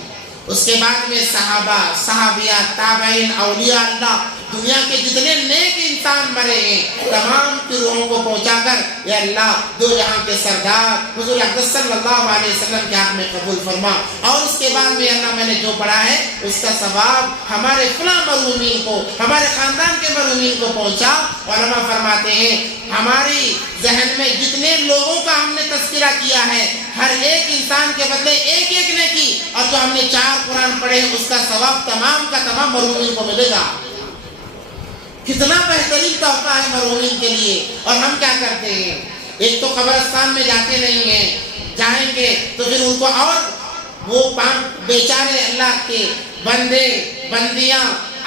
اس کے بعد میں صحابہ، صحابیات، تابعین، اولیاء اللہ، دنیا کے جتنے نیک انسان مرے ہیں تمام کی روحوں کو پہنچا کر یا اللہ دو جہاں کے سردار حضور اقدس صلی اللہ علیہ وسلم کے حق میں قبول فرما، اور اس کے بعد میں اللہ میں نے جو پڑھا ہے اس کا ثواب ہمارے فلاں مرحومین کو، ہمارے خاندان کے مرحومین کو پہنچا۔ علماء فرماتے ہیں ہماری ذہن میں جتنے لوگوں کا ہم نے تذکرہ کیا ہے ہر ایک انسان کے بدلے ایک ایک نے کی، اور جو ہم نے 4 قرآن پڑھے اس کا ثواب تمام کا تمام مرحومین کو ملے گا۔ کتنا بہترین تحفہ ہے مرحومین کے لیے۔ اور ہم کیا کرتے ہیں؟ ایک تو قبرستان میں جاتے نہیں ہیں، جائیں گے تو پھر ان کو اور وہ بیچارے اللہ کے بندے بندیاں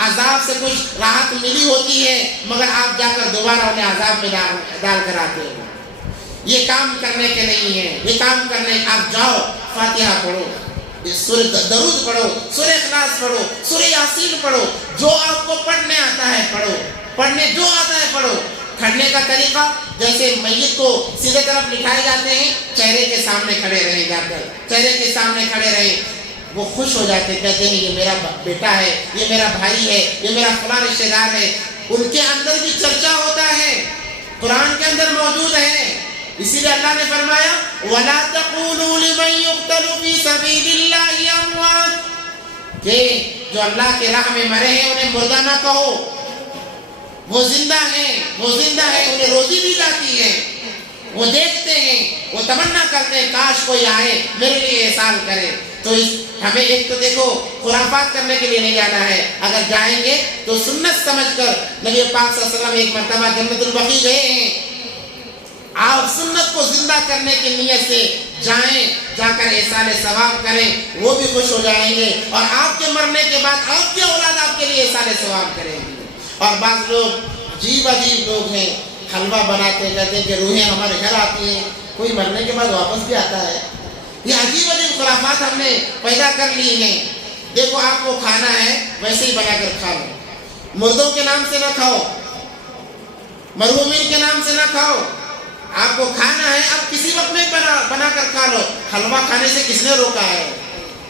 عذاب سے کچھ راحت ملی ہوتی ہے، مگر آپ جا کر دوبارہ انہیں عذاب میں ڈال کر آتے ہیں۔ یہ کام کرنے کے نہیں ہے، یہ کام کرنے آپ جاؤ، فاتحہ پڑھو، سورہ درود پڑھو، سورہ اخلاص پڑھو، سورہ یاسین پڑھو، جو آپ کو پڑھنے آتا ہے پڑھو، پڑھنے جو آتا ہے پڑھو۔ کھڑنے کا طریقہ جیسے میت کو سیدھے طرف لٹھائے جاتے ہیں، چہرے کے سامنے کھڑے رہیں، جا کر چہرے کے سامنے کھڑے رہیں، وہ خوش ہو جاتے، کہتے ہیں یہ میرا بیٹا ہے، یہ میرا بھائی ہے، یہ میرا فلاں رشتہ دار ہے۔ ان کے اندر بھی چرچا ہوتا ہے، قرآن کے اندر موجود ہے۔ اسی لیے اللہ نے فرمایا وَلَا تَقُولُوا لِمَن يُقْتَلُ فِي سَبِيلِ اللَّهِ أَمْوَاتٌ، کہ جو اللہ کے راہ میں مرے ہیں انہیں مردہ نہ کہو، وہ زندہ ہیں، وہ زندہ ہیں، انہیں روزی دی جاتی ہے، وہ دیکھتے ہیں، وہ تمنا کرتے ہیں کاش کوئی آئے میرے لیے احسان کرے۔ تو ہمیں ایک تو دیکھو خرافات کرنے کے لیے نہیں جانا ہے، اگر جائیں گے تو سنت سمجھ کر۔ نبی پاک صلی اللہ علیہ وسلم ایک مرتبہ جنت البقیع گئے ہیں، آپ سنت کو زندہ کرنے کی نیت سے جائیں، جا کر احسان ثواب کریں، وہ بھی خوش ہو جائیں گے، اور آپ کے مرنے کے بعد آپ کی اولاد آپ کے لیے احسان ثواب کریں گے۔ اور بعض لوگ عجیب لوگ ہیں، حلوہ بناتے ہیں، کہتے ہیں کہ روحیں ہمارے گھر آتی ہیں، کوئی مرنے کے بعد واپس بھی آتا ہے۔ یہ عجیب خرافات ہم نے پیدا کر لی ہیں۔ دیکھو آپ کو کھانا ہے ویسے ہی بنا کر کھا لو، مردوں کے نام سے نہ کھاؤ، مرحومین کے نام سے نہ کھاؤ۔ آپ کو کھانا ہے آپ کسی وقت میں بنا کر کھا لو۔ حلوہ کھانے سے کس نے روکا ہے؟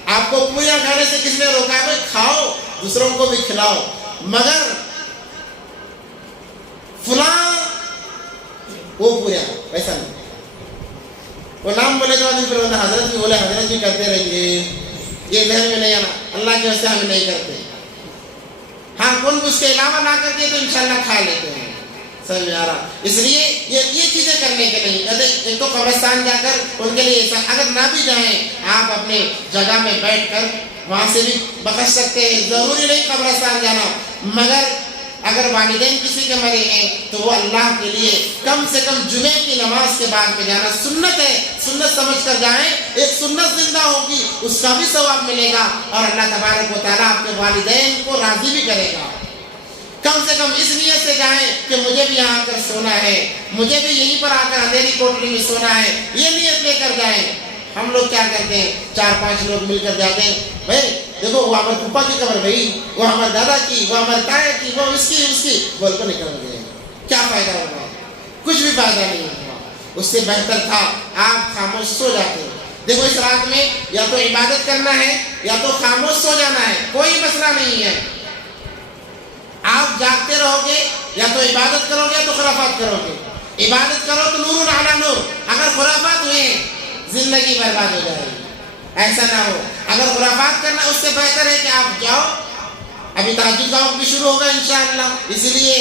آپ کو پوریاں کھانے سے کس نے روکا ہے؟ بھائی کھاؤ، دوسروں کو بھی کھلاؤ، مگر فلاں وہ پوریا ایسا نہیں۔ وہ نام بولے کے بعد پھر حضرت بھی بولے، حضرت بھی کرتے رہیں گے، یہ ذہن میں نہیں آنا، اللہ کی وجہ سے ہم نہیں کرتے۔ ہاں کون اس کے علاوہ نہ کرتے تو انشاءاللہ کھا لیتے ہیں، سمجھ میں آ رہا۔ اس لیے یہ چیزیں کرنے کے نہیں، ایک تو قبرستان جا کر ان کے لیے اگر نہ بھی جائیں آپ اپنے جگہ میں بیٹھ کر وہاں سے بھی بخش سکتے ہیں، ضروری نہیں قبرستان جانا، مگر اگر والدین کسی کے مرے ہیں تو وہ اللہ کے لیے کم سے کم جمعے کی نماز کے بعد میں جانا سنت ہے، سنت سمجھ کر جائیں، ایک سنت زندہ ہوگی، اس کا بھی ثواب ملے گا، اور اللہ تبارک و تعالیٰ آپ کے والدین کو راضی بھی کرے گا۔ کم سے کم اس نیت سے جائیں کہ مجھے بھی یہاں آ کر سونا ہے، مجھے بھی یہیں پر آ کر اندھیری کوٹری میں سونا ہے، یہ نیت لے کر جائیں۔ ہم لوگ کیا کرتے ہیں، 4-5 لوگ مل کر جاتے ہیں، بھائی دیکھو وہ ہمارے پھوپھا کی قبر بھائی، وہ ہمارے دادا کی، وہ ہمارے تایا کی، وہ اس کی بول کر نکل گئے، کیا فائدہ ہوگا؟ کچھ بھی فائدہ نہیں ہوا. اس سے بہتر تھا آپ خاموش سو جاتے. دیکھو اس رات میں یا تو عبادت کرنا ہے یا تو خاموش سو جانا ہے, کوئی مسئلہ نہیں ہے. آپ جاگتے رہو گے یا تو عبادت کرو گے یا تو خرافات کرو گے. عبادت کرو تو نور علی نور, اگر خرافات ہوئے زندگی برباد ہو جائے گی. ایسا نہ ہو. اگر خرافات کرنا اس سے بہتر ہے کہ آپ جاؤ. ابھی تہجد کا وقت بھی شروع ہوگا انشاءاللہ, اسی لیے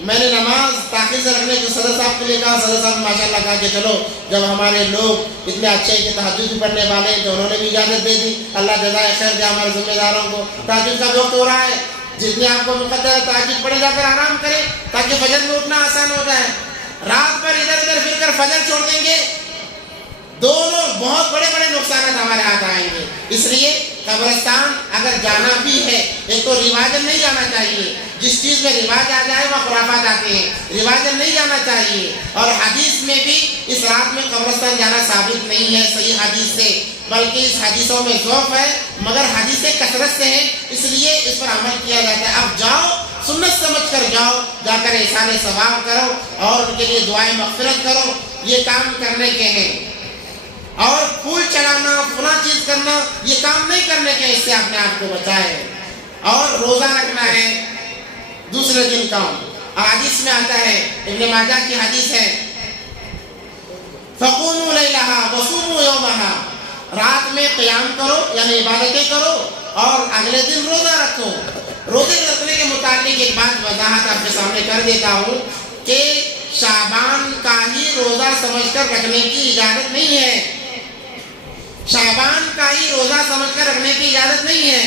میں نے نماز تاخیر سے رکھنے کو صدر صاحب کے لیے کہا. صدر صاحب ماشاءاللہ کہا کہ چلو جب ہمارے لوگ اتنے اچھے ہیں کہ تہجد بھی پڑھنے والے ہیں تو انہوں نے بھی اجازت دے دی. اللہ جزائے خیر دے ہمارے ذمہ داروں کو. تہجد کا وقت ہو رہا ہے, جتنے آپ کو مقدر ہے تہجد پڑھے جا کر آرام کریں تاکہ فجر میں اٹھنا آسان ہو جائے. رات بھر ادھر ادھر پھر کر فجر چھوڑ دیں گے, دونوں بہت بڑے بڑے نقصانات ہمارے ہاتھ آئیں گے. اس لیے قبرستان اگر جانا بھی ہے, ایک تو رواجن نہیں جانا چاہیے. جس چیز میں رواج آ جائے وہ خرافات آتے ہیں. رواجن نہیں جانا چاہیے. اور حدیث میں بھی اس رات میں قبرستان جانا ثابت نہیں ہے صحیح حدیث سے, بلکہ اس حدیثوں میں ضعف ہے, مگر حدیثیں کثرت سے ہیں, اس لیے اس پر عمل کیا جاتا ہے. اب جاؤ, سنت سمجھ کر جاؤ, جا کر احسان ثواب کرو اور ان کے لیے دعائیں مغفرت کرو. یہ کام کرنے کے ہیں. اور پھول چڑھانا, فلاں چیز کرنا, یہ کام نہیں کرنے کے, اس سے اپنے آپ کو بچائے. اور روزہ رکھنا ہے دوسرے دن کا. حدیث میں آتا ہے, ابن ماجہ کی حدیث ہے, فقوموا لیلہا وصوموا یومہا, رات میں قیام کرو یعنی عبادتیں کرو اور اگلے دن روزہ رکھو. روزے رکھنے کے متعلق ایک بات وضاحت آپ کے سامنے کر دیتا ہوں کہ شعبان کا ہی روزہ سمجھ کر رکھنے کی اجازت نہیں ہے. شعبان کا ہی روزہ سمجھ کر رکھنے کی اجازت نہیں ہے.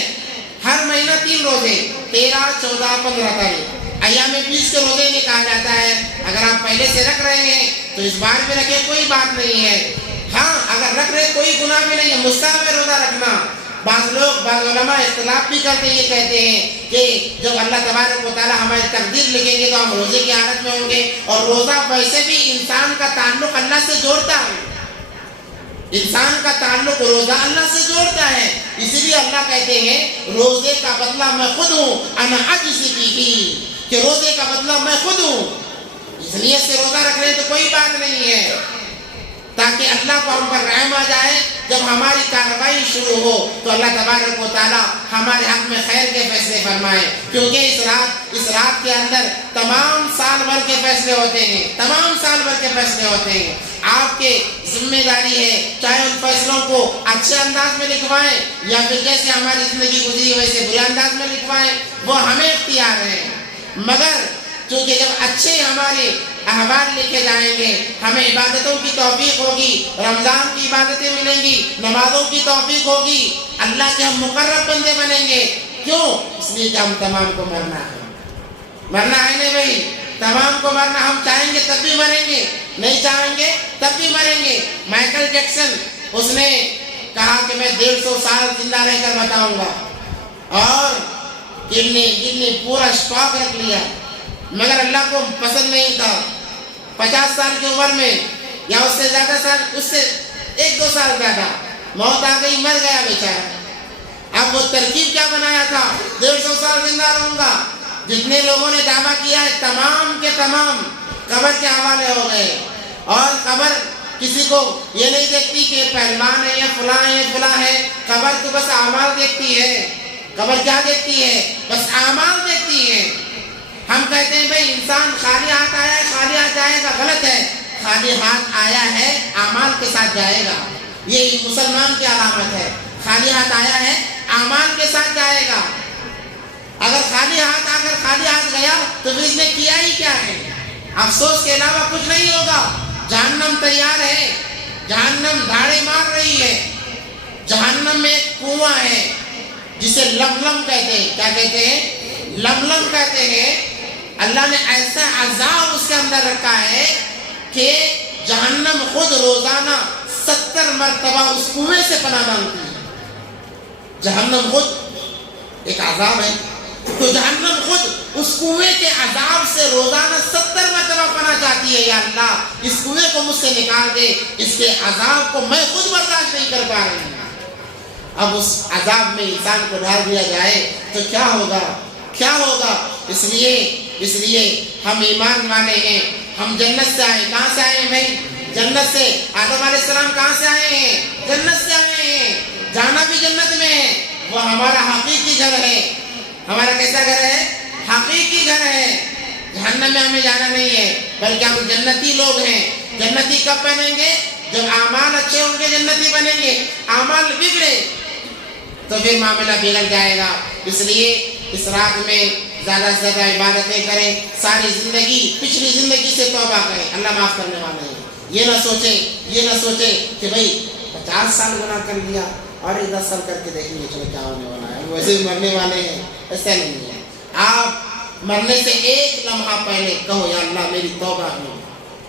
ہر مہینہ 3 روزے, 13, 14, 15 تاریخ ایام 20 کے روزے نے کہا جاتا ہے. اگر آپ پہلے سے رکھ رہے ہیں تو اس بار میں رکھیں, کوئی بات نہیں ہے. ہاں اگر رکھ رہے کوئی گناہ بھی نہیں ہے, مستحب ہے روزہ رکھنا. بعض لوگ, بعض علماء اختلاف بھی کرتے ہیں, یہ کہتے ہیں کہ جب اللہ تبارک و تعالیٰ ہماری تقدیر لکھیں گے تو ہم روزے کی حالت میں ہوں گے. اور روزہ ویسے بھی انسان کا تعلق اللہ سے جوڑتا ہے. انسان کا تعلق روزہ اللہ سے جوڑتا ہے. اسی لیے اللہ کہتے ہیں روزے کا بدلہ میں خود ہوں, انا اجزی بہ, کہ روزے کا بدلہ میں خود ہوں. اس لیے سے روزہ رکھ رہے تو کوئی بات نہیں ہے, تاکہ اللہ کو ہم پر رحم آ جائے. جب ہماری کارروائی شروع ہو تو اللہ تبارک و تعالیٰ ہمارے حق میں خیر کے فیصلے فرمائے. کیونکہ اس رات کے اندر تمام سال بھر کے فیصلے ہوتے ہیں, تمام سال بھر کے فیصلے ہوتے ہیں. آپ کے ذمہ داری ہے چاہے ان فیصلوں کو اچھے انداز میں لکھوائیں یا پھر جیسے ہماری زندگی گزری ویسے برے انداز میں لکھوائیں, وہ ہمیں اختیار ہے. مگر چونکہ جب اچھے ہمارے احوال لکھے جائیں گے, ہمیں عبادتوں کی توفیق ہوگی, رمضان کی عبادتیں ملیں گی, نمازوں کی توفیق ہوگی, اللہ کے ہم مقرب بندے بنیں گے. کیوں؟ اس لیے کہ ہم تمام کو مرنا ہے. مرنا ہے نہیں بھائی, تمام کو مرنا. ہم چاہیں گے تب بھی مریں گے, نہیں چاہیں گے تب بھی مریں گے. مائیکل جیکسن, اس نے کہا کہ میں 150 سال زندہ رہ کر بتاؤں گا, اور کڈنی پورا اسٹاک رکھ لیا, مگر اللہ کو پسند نہیں تھا. 50 سال کی عمر میں یا اس سے زیادہ سال, اس سے 1-2 سال زیادہ, موت آ گئی, مر گیا بیچارہ. اب وہ ترکیب کیا بنایا تھا, 150 سال زندہ رہوں گا. جتنے لوگوں نے دعویٰ کیا ہے تمام کے تمام قبر کے حوالے ہو گئے. اور قبر کسی کو یہ نہیں دیکھتی کہ پہلوان ہے یا فلاں ہے فلاں ہے. قبر تو بس اعمال دیکھتی ہے. قبر کیا دیکھتی ہے؟ بس اعمال دیکھتی ہے. ہم کہتے ہیں بھئی انسان خالی ہاتھ آیا ہے, خالی ہاتھ جائے گا. غلط ہے. خالی ہاتھ آیا ہے اعمال کے ساتھ جائے گا. یہ مسلمان کی علامت ہے. خالی ہاتھ آیا ہے اعمال کے ساتھ جائے گا. اگر خالی ہاتھ آ کر خالی ہاتھ گیا تو اس نے کیا ہی کیا ہے؟ افسوس کے علاوہ کچھ نہیں ہوگا. جہنم تیار ہے, جہنم دھاڑے مار رہی ہے. جہنم میں ایک کنواں ہے جسے لملم کہتے ہیں. کیا کہتے ہیں؟ لملم کہتے ہیں. اللہ نے ایسا عذاب اس کے اندر رکھا ہے کہ جہنم خود روزانہ 70 مرتبہ اس کنویں سے پناہ مانگتی ہے. جہنم خود ایک عذاب ہے, تو جہنم خود اس کنویں کے عذاب سے روزانہ 70 مرتبہ پناہ چاہتی ہے. یا اللہ اس کنویں کو مجھ سے نکال دے, اس کے عذاب کو میں خود برداشت نہیں کر پا رہی ہوں. اب اس عذاب میں انسان کو ڈال دیا جائے تو کیا ہوگا؟ کیا ہوگا؟ اس لیے ہم ایمان والے ہیں, ہم جنت سے آئے. کہاں سے آئے ہیں بھائی؟ جنت سے. آدم علیہ السلام کہاں سے آئے ہیں؟ جنت سے آئے ہیں. جانا بھی جنت میں ہے. وہ ہمارا حقیقی گھر ہے. ہمارا کیسا گھر ہے؟ حقیقی گھر ہے. جہنم میں ہمیں جانا نہیں ہے بلکہ ہم جنتی لوگ ہیں. جنتی کب بنیں گے؟ جب اعمال اچھے ہوں گے جنتی بنیں گے. اعمال بگڑے تو پھر معاملہ بگڑ جائے گا. اس لیے اس رات میں زیادہ سے زیادہ عبادتیں کریں. ساری زندگی پچھلی زندگی سے توبہ کریں. اللہ معاف کرنے والا ہے. یہ نہ سوچیں کہ بھئی 50 سال گناہ کر لیا اور 10 سال کر کے دیکھیں گے چلو کیا ہونے والا ہے. ویسے بھی مرنے والے ہیں. ایسا نہیں ہے. آپ مرنے سے ایک لمحہ پہلے کہو یا اللہ میری توبہ ہے.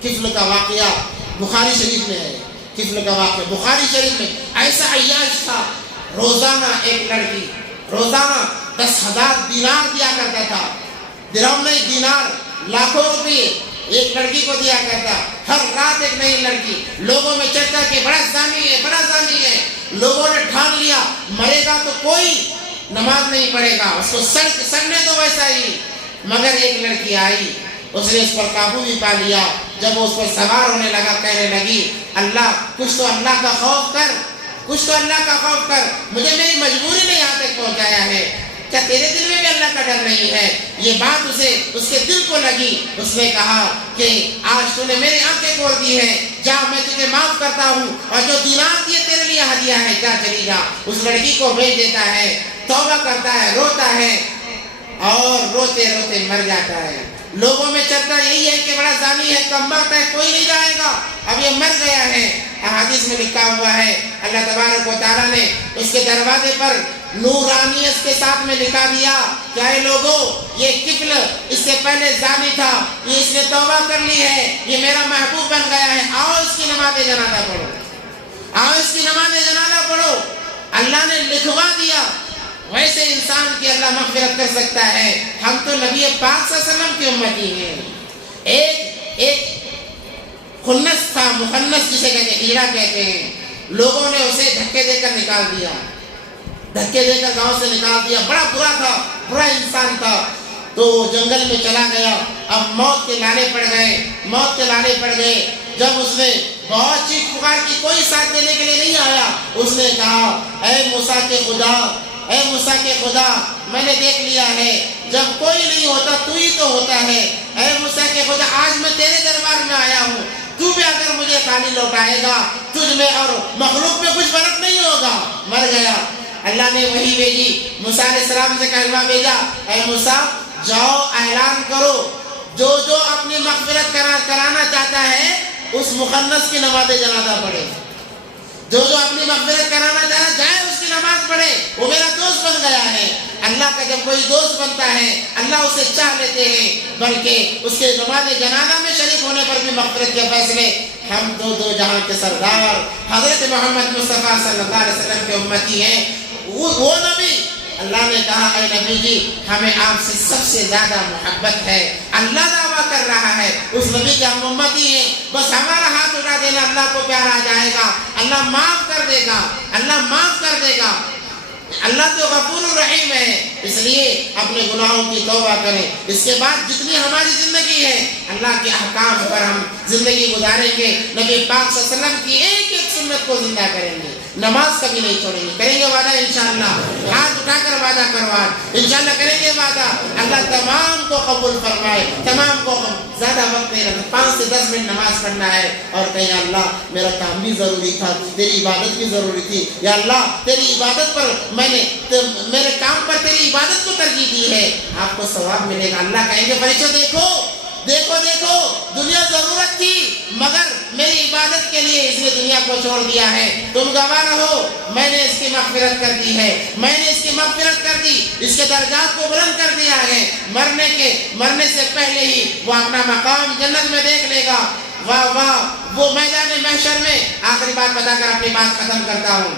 کفل کا واقعہ بخاری شریف میں ہے. کفل کا واقعہ بخاری شریف میں. ایسا عیاش تھا. روزانہ ایک لڑکی روزانہ 10,000 دینار دیا کرتا تھا. درہم نہیں دینار, لاکھوں روپے ایک لڑکی کو دیا کرتا. ہر رات ایک نئی لڑکی. لوگوں میں چرچا کہ بڑا زانی ہے, بڑا زانی ہے. لوگوں نے ٹھان لیا مرے گا تو کوئی نماز نہیں پڑھے گا, اس کو سڑنے دو ویسا ہی. مگر ایک لڑکی آئی, اس نے اس پر قابو بھی پا لیا. جب وہ اس پر سوار ہونے لگا کہنے لگی اللہ کچھ تو اللہ کا خوف کر, کچھ تو اللہ کا خوف کر. مجھے میری مجبوری نے یہاں تک پہنچایا ہے. کیا تیرے دل میں بھی اللہ کا ڈر نہیں ہے؟ یہ بات اس کے دل کو لگی. اس نے کہا کہ آج تو نے میری آنکھیں کھول دی ہے, جا میں تجھے معاف کرتا ہوں اور جو دینار دیے تیرے لیے ہدیہ ہے, جا چلی جا. اس لڑکی کو بھیج دیتا ہے. توبہ کرتا ہے, روتا ہے اور روتے روتے مر جاتا ہے. لوگوں میں چرچا یہی ہے کہ بڑا زانی ہے, کم بخت ہے, کوئی نہیں جائے گا, اب یہ مر گیا ہے. احادیث میں لکھا ہوا ہے اللہ تبارک و تعالیٰ نے اس کے دروازے پر نورانیت کے ساتھ میں لکھا دیا کہ اے لوگوں یہ کفل اس سے پہلے زانی تھا, یہ اس نے توبہ کر لی ہے, یہ میرا محبوب بن گیا ہے, آؤ اس کی نماز جنازہ پڑھو, آؤ اس کی نماز جنازہ پڑھو. اللہ نے لکھوا دیا. ویسے انسان کی اللہ مغفرت کر سکتا ہے. ہم تو نبی پاک صلی اللہ علیہ وسلم کی امتی ہیں. ایک خنس تھا, مخنس جسے کہتے ہیں, کیڑا کہتے ہیں. لوگوں نے اسے دھکے دے کر نکال دیا, دھکے دے کر گاؤں سے نکال دیا. بڑا برا تھا, برا انسان تھا. تو جنگل میں چلا گیا. اب موت کے لالے پڑ گئے, موت کے لالے پڑ گئے. جب اس نے بہت چیخ پکار کی, کوئی ساتھ دینے کے لیے نہیں آیا. اس نے کہا اے موسیٰ کے خدا, اے موسیٰ کے خدا, میں نے دیکھ لیا ہے جب کوئی نہیں ہوتا تو ہی تو ہوتا ہے. اے موسیٰ کے خدا, آج میں تیرے دربار میں آیا ہوں, تو بھی اگر مجھے خالی لوٹائے گا تجھ میں اور مخلوق میں کچھ فرق نہیں ہوگا. مر گیا. اللہ نے وہی بھیجی, موسیٰ علیہ السلام سے کلمہ بھیجا, اے موسیٰ جاؤ اعلان کرو جو اپنی مغفرت کرانا چاہتا ہے اس مخنث کی نماز جنازہ پڑھے. جو اپنی مغفرت کرانا چاہتا ہے جائے اس کی نماز پڑھے, وہ میرا دوست بن گیا ہے. اللہ کا جب کوئی دوست بنتا ہے اللہ اسے چاہ لیتے ہیں, بلکہ اس کے نماز جنازہ میں شریک ہونے پر بھی مغفرت کے فیصلے. ہم دو جہاں کے سردار حضرت محمد مصطفیٰ صلی اللہ علیہ وسلم کے امتی ہیں. وہ نبی اللہ نے کہا اے نبی جی ہمیں آپ سے سب سے زیادہ محبت ہے. اللہ دعویٰ کر رہا ہے اس نبی کے ہم امتی ہیں, بس ہمارا ہاتھ اٹھا دینا اللہ کو پیار آ جائے گا, اللہ معاف کر دے گا, اللہ معاف کر دے گا. اللہ تو غفور الرحیم ہے. اس لیے اپنے گناہوں کی توبہ کریں. اس کے بعد جتنی ہماری زندگی ہے اللہ کے احکام پر ہم زندگی گزاریں گے. نبی پاک صلی اللہ علیہ وسلم کی ایک ایک سنت کو زندہ کریں گے, نماز کبھی نہیں چھوڑیں گے. کریں گے وعدہ انشاءاللہ, ہاتھ اٹھا کر وعدہ کروا انشاءاللہ کریں گے وعدہ. اللہ تمام کو قبول فرمائے, تمام کو. زیادہ وقت نہیں رکھنا, 5 سے 10 منٹ نماز پڑھنا ہے اور کہیں اللہ میرا کام بھی ضروری تھا, تیری عبادت بھی ضروری تھی. یا اللہ تیری عبادت پر میں نے میرے کام پر تیری عبادت کو ترجیح دی ہے, آپ کو ثواب ملے گا. اللہ کہیں گے فرشتوں دیکھو دنیا ضرورت تھی مگر میری عبادت کے لیے اس نے دنیا کو چھوڑ دیا ہے. تم گواہ رہو, میں نے اس کی مغفرت کر دی ہے, میں نے اس کی مغفرت کر دی, اس کے درجات کو بلند کر دیا ہے. مرنے سے پہلے ہی وہ اپنا مقام جنت میں دیکھ لے گا. واہ واہ. وہ میدان محشر میں, آخری بات بتا کر اپنی بات ختم کرتا ہوں.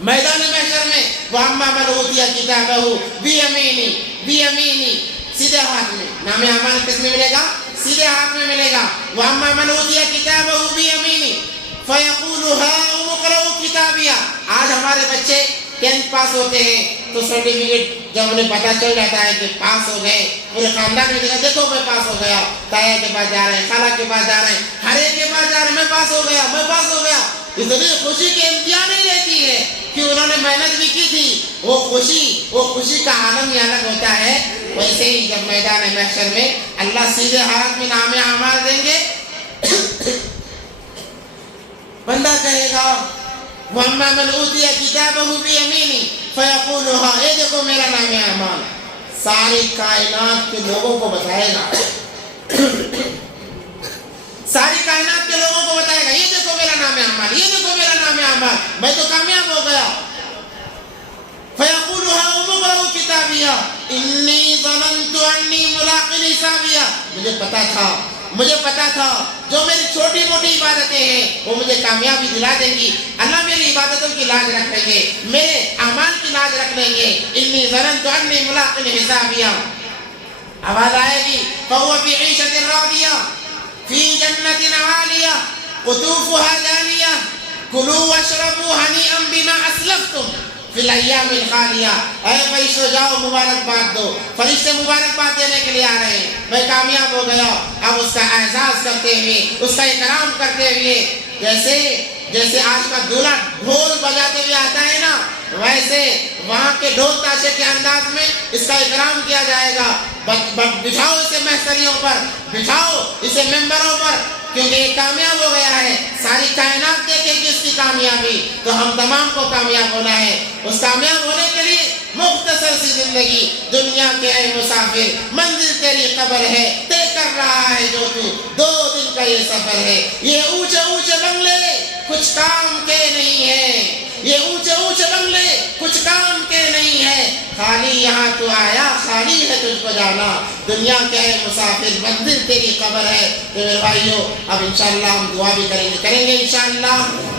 میدان محشر میں وَأَمَّا مَنْ أُوتِيَ كِتَابَهُ بِيَمِينِهِ, سیدھے ہاتھ میں. نام اعمال کس میں ملے گا؟ سیدھے ہاتھ میں ملے گا. وَأَمَّا مَنْ أُوتِيَ كِتَابَهُ بِيَمِينِهِ فَيَقُولُ هَاؤُمُ اقْرَءُوا كِتَابِيَهْ. آج ہمارے بچے 10th پاس ہوتے ہیں تو سرٹیفکیٹ جب انہیں پتہ چل جاتا ہے کہ پاس ہو گئے پورے خاندان میں دیکھا دیکھو میں پاس ہو گیا تایا کے پاس جا رہے ہیں خالہ کے پاس جا رہے ہیں ہر ایک کے پاس جا رہے ہیں میں پاس ہو گیا میں پاس ہو گیا اتنی خوشی کی انتہا نہیں رہتی ہے کہ انہوں نے محنت بھی کی تھی وہ خوشی کا عالم ہی الگ ہوتا ہے ویسے ہی جب میدان محشر میں اللہ سیدھے ہاتھ میں نام اعمال دیں گے بندہ کہے گا وَأَمَّا مَنْ أُوتِيَ كِتَابَهُ بِيَمِينِهِ فَيَقُولُ هَا اے دیکھو میرا نام اعمال ساری کائنات کے لوگوں کو بتائے گا ساری کائنات کے لوگوں کو بتائے گا یہ دیکھو میرا نام اعمال یہ دیکھو میرا نام اعمال میں تو کامیاب ہو گیا فَيَقُولُ هَا اُمُقْرَأُ كِتَابِيَا إِنِّي ظَنَنْتُ أَنِّي مُلَاقٍ حِسَابِيَا مجھے پتا تھا جو میری چھوٹی موٹی عبادتیں ہیں وہ مجھے کامیابی دلا دیں گی اللہ میری عبادتوں کی لاج رکھ لیں گے میرے اعمال کی لاج رکھ لیں گے انی ظننت انی ملاق حسابیا آواز آئے گی فهو فی عیشۃ راضیہ فی جنت عالیہ قطوفها دانیہ کلوا واشربوا ہنیئا بما اسلفتم فی الایام الخالیہ اے فرشتوں جاؤ مبارکباد دو فرشتے مبارکباد دینے کے لیے آ رہے ہیں میں کامیاب ہو گیا اب اس کا اعزاز کرتے ہوئے اس کا اکرام کرتے ہوئے جیسے آج کا دولہا ڈھول بجاتے ہوئے آتا ہے نا ویسے وہاں کے ڈھول تاشے کے انداز میں اس کا اکرام کیا جائے گا بٹھاؤ اسے محضریوں پر بٹھاؤ اسے ممبروں پر کیونکہ یہ کامیاب ہو گیا ہے ساری کائنات دیکھے گی اس کی کامیابی تو ہم تمام کو کامیاب ہونا ہے اس کامیاب ہونے کے لیے مختصر سی زندگی دنیا کے اے مسافر منزل تیری قبر ہے طے کر رہا ہے جو تو 2 دن کا یہ سفر ہے یہ اونچے اونچے بنگلے کچھ کام کے نہیں ہیں یہ اونچے اونچے بنگلے کچھ کام کے نہیں ہے خالی یہاں تو آیا خالی ہے تجھ کو جانا دنیا کے مسافر منزل تیری قبر ہے تو میرے بھائیو اب انشاءاللہ ہم دعا بھی کریں گے انشاءاللہ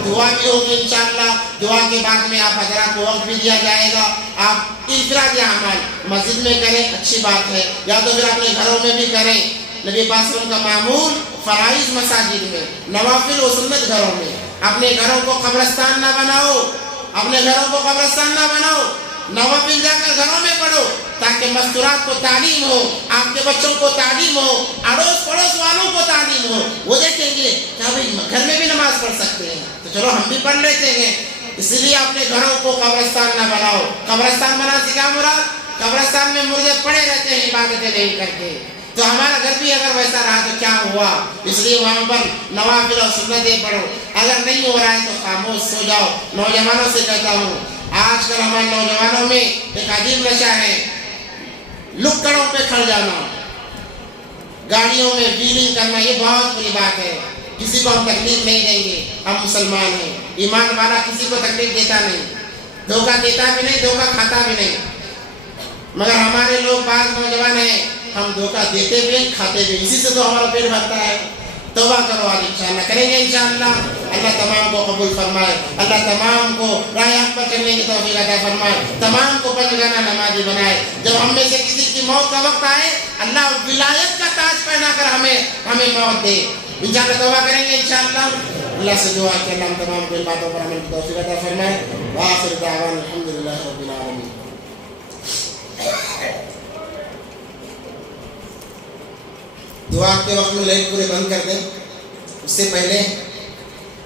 دعا بھی ہوگی انشاءاللہ دعا کے بعد میں آپ حضرات کو وقت بھی دیا جائے گا آپ انفرادی اعمال مسجد میں کریں اچھی بات ہے یا تو پھر اپنے گھروں میں بھی کریں نبی پاک صلی اللہ علیہ وسلم کا معمول فرائض مساجد میں نوافل و سنت گھروں میں اپنے گھروں کو قبرستان نہ بناؤ اپنے گھروں کو قبرستان نہ بناؤ نوافل جا کر گھروں میں پڑھو تاکہ مستورات کو تعلیم ہو آپ کے بچوں کو تعلیم ہو اڑوس پڑوس والوں کو تعلیم ہو وہ دیکھیں گے کیا بھائی گھر میں بھی نماز پڑھ سکتے ہیں تو چلو ہم بھی پڑھ لیتے ہیں اس لیے اپنے گھروں کو قبرستان نہ بناؤ قبرستان بنا سے کیا مراد قبرستان میں مردے پڑے رہتے ہیں عبادتیں نہیں کرتے تو ہمارا گھر بھی اگر ویسا رہا تو کیا ہوا اس لیے وہاں پر نوافل اور سنتیں پڑھو اگر نہیں ہو رہا ہے تو خاموش سو جاؤ نوجوانوں سے کہتا ہوں آج کل ہمارے نوجوانوں میں ایک عجیب نشہ ہے لکڑوں پہ کھڑ جانا گاڑیوں میں ویلنگ کرنا یہ بہت بڑی بات ہے کسی کو ہم تکلیف نہیں دیں گے ہم مسلمان ہیں ایمان والا کسی کو تکلیف دیتا نہیں دھوکہ دیتا بھی نہیں دھوکہ کھاتا بھی نہیں مگر ہمارے لوگ بعض نوجوان ہیں ہم دھوکہ دیتے بھی ہیں کھاتے بھی اسی سے تو ہمارا پیٹ بھرتا ہے توبہ کرو آج انشاءاللہ کریں گے انشاءاللہ اللہ تمام کو قبول فرمائے اللہ تمام کو راہ حق پر چلنے کی توفیق عطا فرمائے تمام کو پنجگانہ نمازی بنائے جب ہم میں سے کسی کی موت کا وقت آئے اللہ ولایت کا تاج پہنا کر ہمیں موت دے انشاءاللہ توبہ کریں گے انشاءاللہ اللہ سے دعا کہ اللہ ہم تمام کو ان باتوں پر عمل کی توفیق عطا فرمائے وآخر دعوانا الحمدللہ رب العالمین دعا کے وقت میں لائٹ پورے بند کر دیں اس سے پہلے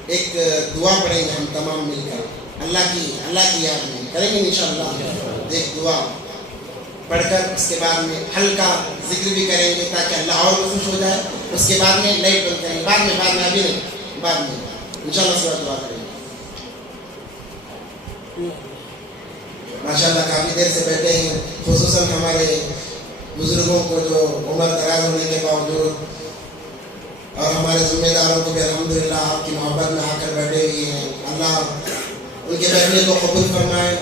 ایک دعا پڑھیں گے ہم تمام مل کر اللہ کی یاد میں کریں گے انشاءاللہ ایک دعا پڑھ کر اس کے بعد میں ہلکا ذکر بھی کریں گے تاکہ اللہ اور خوش ہو جائے اس کے بعد میں لائٹ بند کریں گے بعد میں ابھی نہیں بعد میں انشاءاللہ سے دعا کریں گے ماشاءاللہ کافی دیر سے بیٹھے ہیں خصوصاً ہمارے بزرگوں کو جو عمر دراز ہونے کے باوجود اور ہمارے ذمہ داروں کو بھی الحمدللہ آپ کی محبت میں آ کر بیٹھے ہوئے ہیں اللہ ان کے بیٹھنے کو قبول فرمائے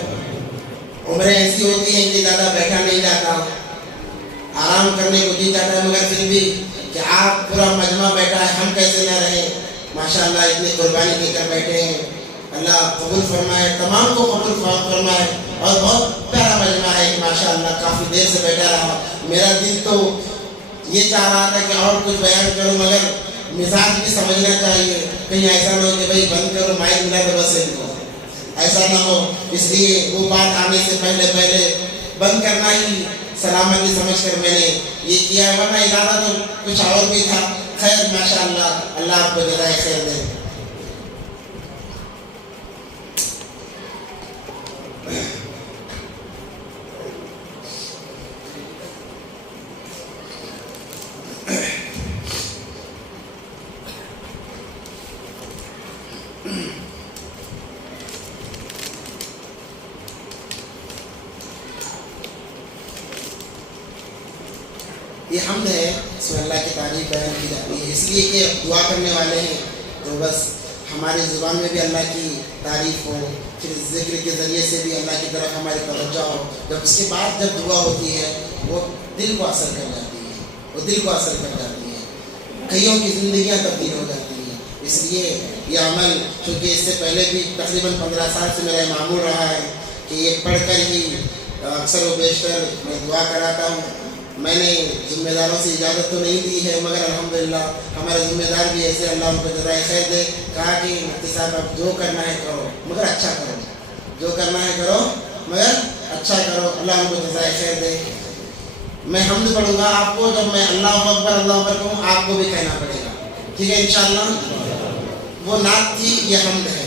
عمریں ایسی ہوتی ہیں کہ زیادہ بیٹھا نہیں جاتا آرام کرنے کو جی جاتا ہے مگر پھر بھی کہ آپ پورا مجمع بیٹھا ہے ہم کیسے نہ رہیں ماشاءاللہ اتنی قربانی دے کر بیٹھے ہیں اللہ قبول فرمائے تمام کو قبول فرمائے اور بہت پیارا مجمع ہے کہ ماشاءاللہ کافی دیر سے بیٹھا رہا میرا دل تو یہ چاہ رہا تھا کہ اور کچھ بیان کروں مگر مزاج بھی سمجھنا چاہیے کہیں ایسا نہ ہو کہ بھائی بند کرو مائک ملا تو بس ایسا نہ ہو، اس لیے وہ بات آنے سے پہلے بند کرنا ہی سلامتی سمجھ کر میں نے یہ کیا ہے، ورنہ ارادہ تو کچھ اور بھی تھا۔ خیر ماشاءاللہ، اللہ آپ کو جزائے خیر دے۔ یہ حمد ہے، اس میں اللہ کی تعریف بیان کی جاتی ہے، اس لیے کہ دعا کرنے والے ہیں تو بس ہماری زبان میں بھی اللہ کی تعریف ہو، پھر ذکر کے ذریعے سے بھی اللہ کی طرف ہماری توجہ ہو، جب اس کے بعد جب دعا ہوتی ہے وہ دل کو اثر کر جاتی ہے، وہ دل کو اثر کر جاتی ہے، کئیوں کی زندگیاں تبدیل ہو جاتی ہیں۔ اس لیے یہ عمل چونکہ اس سے پہلے بھی تقریباً 15 سال سے میرا معمول رہا ہے کہ یہ پڑھ کر ہی اکثر و بیشتر میں دعا کراتا ہوں۔ میں نے ذمہ داروں سے اجازت تو نہیں دی ہے، مگر الحمدللہ ہمارے ذمہ دار بھی ایسے، اللہ ان کو جزائے خیر دے، کہا کہ مفتی صاحب اب جو کرنا ہے کرو مگر اچھا کرو، جو کرنا ہے کرو مگر اچھا کرو، اللہ ان کو جزائے خیر دے۔ میں حمد پڑھوں گا آپ کو، جب میں اللہ اکبر کہوں آپ کو بھی کہنا پڑے گا، ٹھیک ہے انشاءاللہ۔ وہ نعت تھی، یہ حمد ہے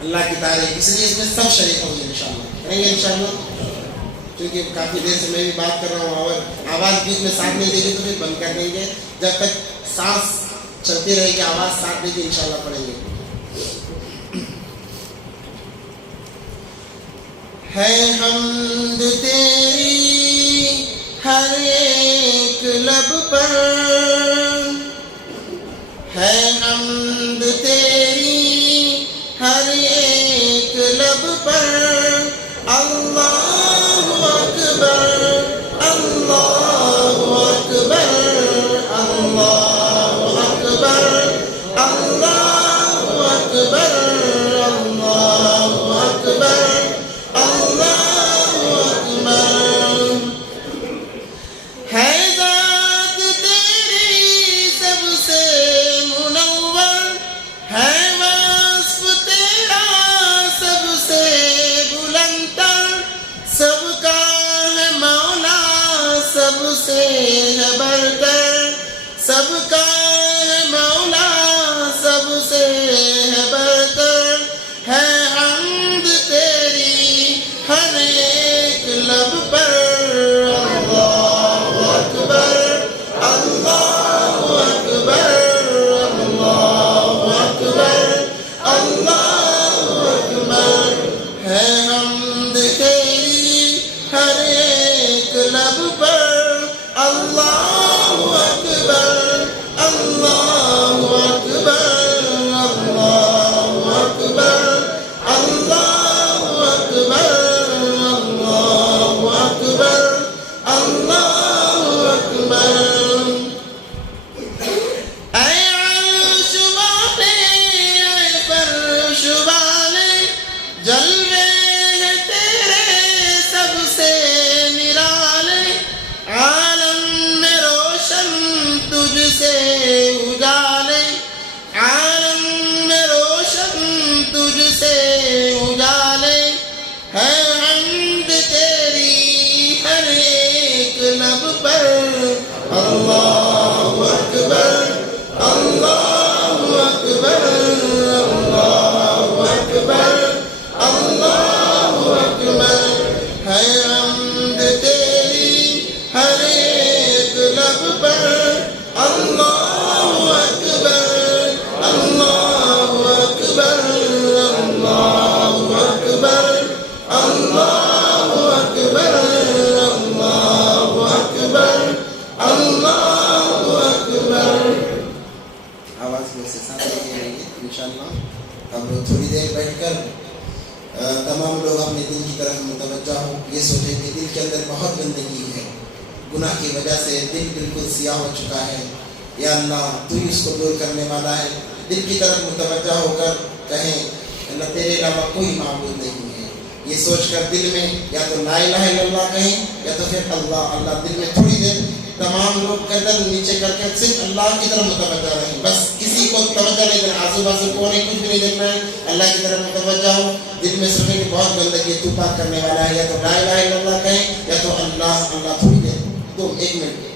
اللہ کی تعریف، اس لیے اس میں سب شریک ہوں گے انشاءاللہ، کریں گے انشاءاللہ، کیونکہ کافی دیر سے میں بھی بات کر رہا ہوں اور آواز بیچ میں ساتھ نہیں دے گی تو پھر بند کر دیں گے، جب تک سانس چلتی رہے گی آواز ساتھ دے گی انشاءاللہ پڑھیں گے۔ ہے حمد تیری ہر ایک لب پر، ہے حمد تیری ہر ایک لب پر، اللہ اکبر اللہ اکبر اللہ اکبر اللہ اکبر اللہ اکبر اللہ اکبر۔ ہے ذات تیری سب سے منور، ہے وصف تیرا سب سے بلند تر، سب کا ہے مولا سب سے ہے برتر، سب کا ہے مولا سب سے ہے برتر، ہے حمد تیری ہر ایک لب پر، اللہ اکبر اللہ اکبر اللہ اکبر اللہ اکبر، ہے حمد تیری ہر ایک لب پر، اللہ اکبر اللہ اکبر اللہ اکبر اللہ اکبر اللہ اکبر اللہ اکبر۔ اے عرش والے اے فرش والے، جلوے ہیں تیرے سب سے نرالے، عالم میں روشن تجھ سے اجالے، عالم میں روشن تجھ سے اجالے، ہے حمد تیری ہر ایک لب پر، اللہ اکبر اللہ اکبر اللہ اکبر اللہ اکبر، ہے حمد تیری ہر ایک لب پر، اللہ اکبر اللہ اکبر اللہ اکبر اللہ اکبر اللہ اکبر اللہ اکبر۔ آواز میں سے ساتھ لے کے رہیں گے انشاءاللہ۔ اب تھوڑی دیر بیٹھ کر تمام لوگ اپنے دل کی طرف متوجہ ہوں، یہ سوچیں کہ دل کے اندر بہت گندگی ہے، گناہ کی وجہ سے دل بالکل سیاہ ہو چکا ہے، یا اللہ تو ہی اس کو دور کرنے والا ہے۔ دل کی طرف متوجہ ہو کر کہیں اللہ تیرے علاوہ کوئی معبود نہیں ہے، یہ سوچ کر دل میں یا تو لا الہ الا اللہ کہیں یا تو پھر اللہ اللہ، دل میں تھوڑی دیر تمام لوگ گردن نیچے کر کے صرف اللہ کی طرف متوجہ رہیں، بس کسی کو توجہ نہیں دینا، آزو بازو کو نہیں، کچھ بھی نہیں دیکھنا ہے، اللہ کی طرف متوجہ ہو۔ دل میں سوچے کہ بہت گندگی تو پاک کرنے والا ہے، یا تو لا الہ الا اللہ کہیں یا تو اللہ اللہ تھوڑی دیر 2 1 منٹ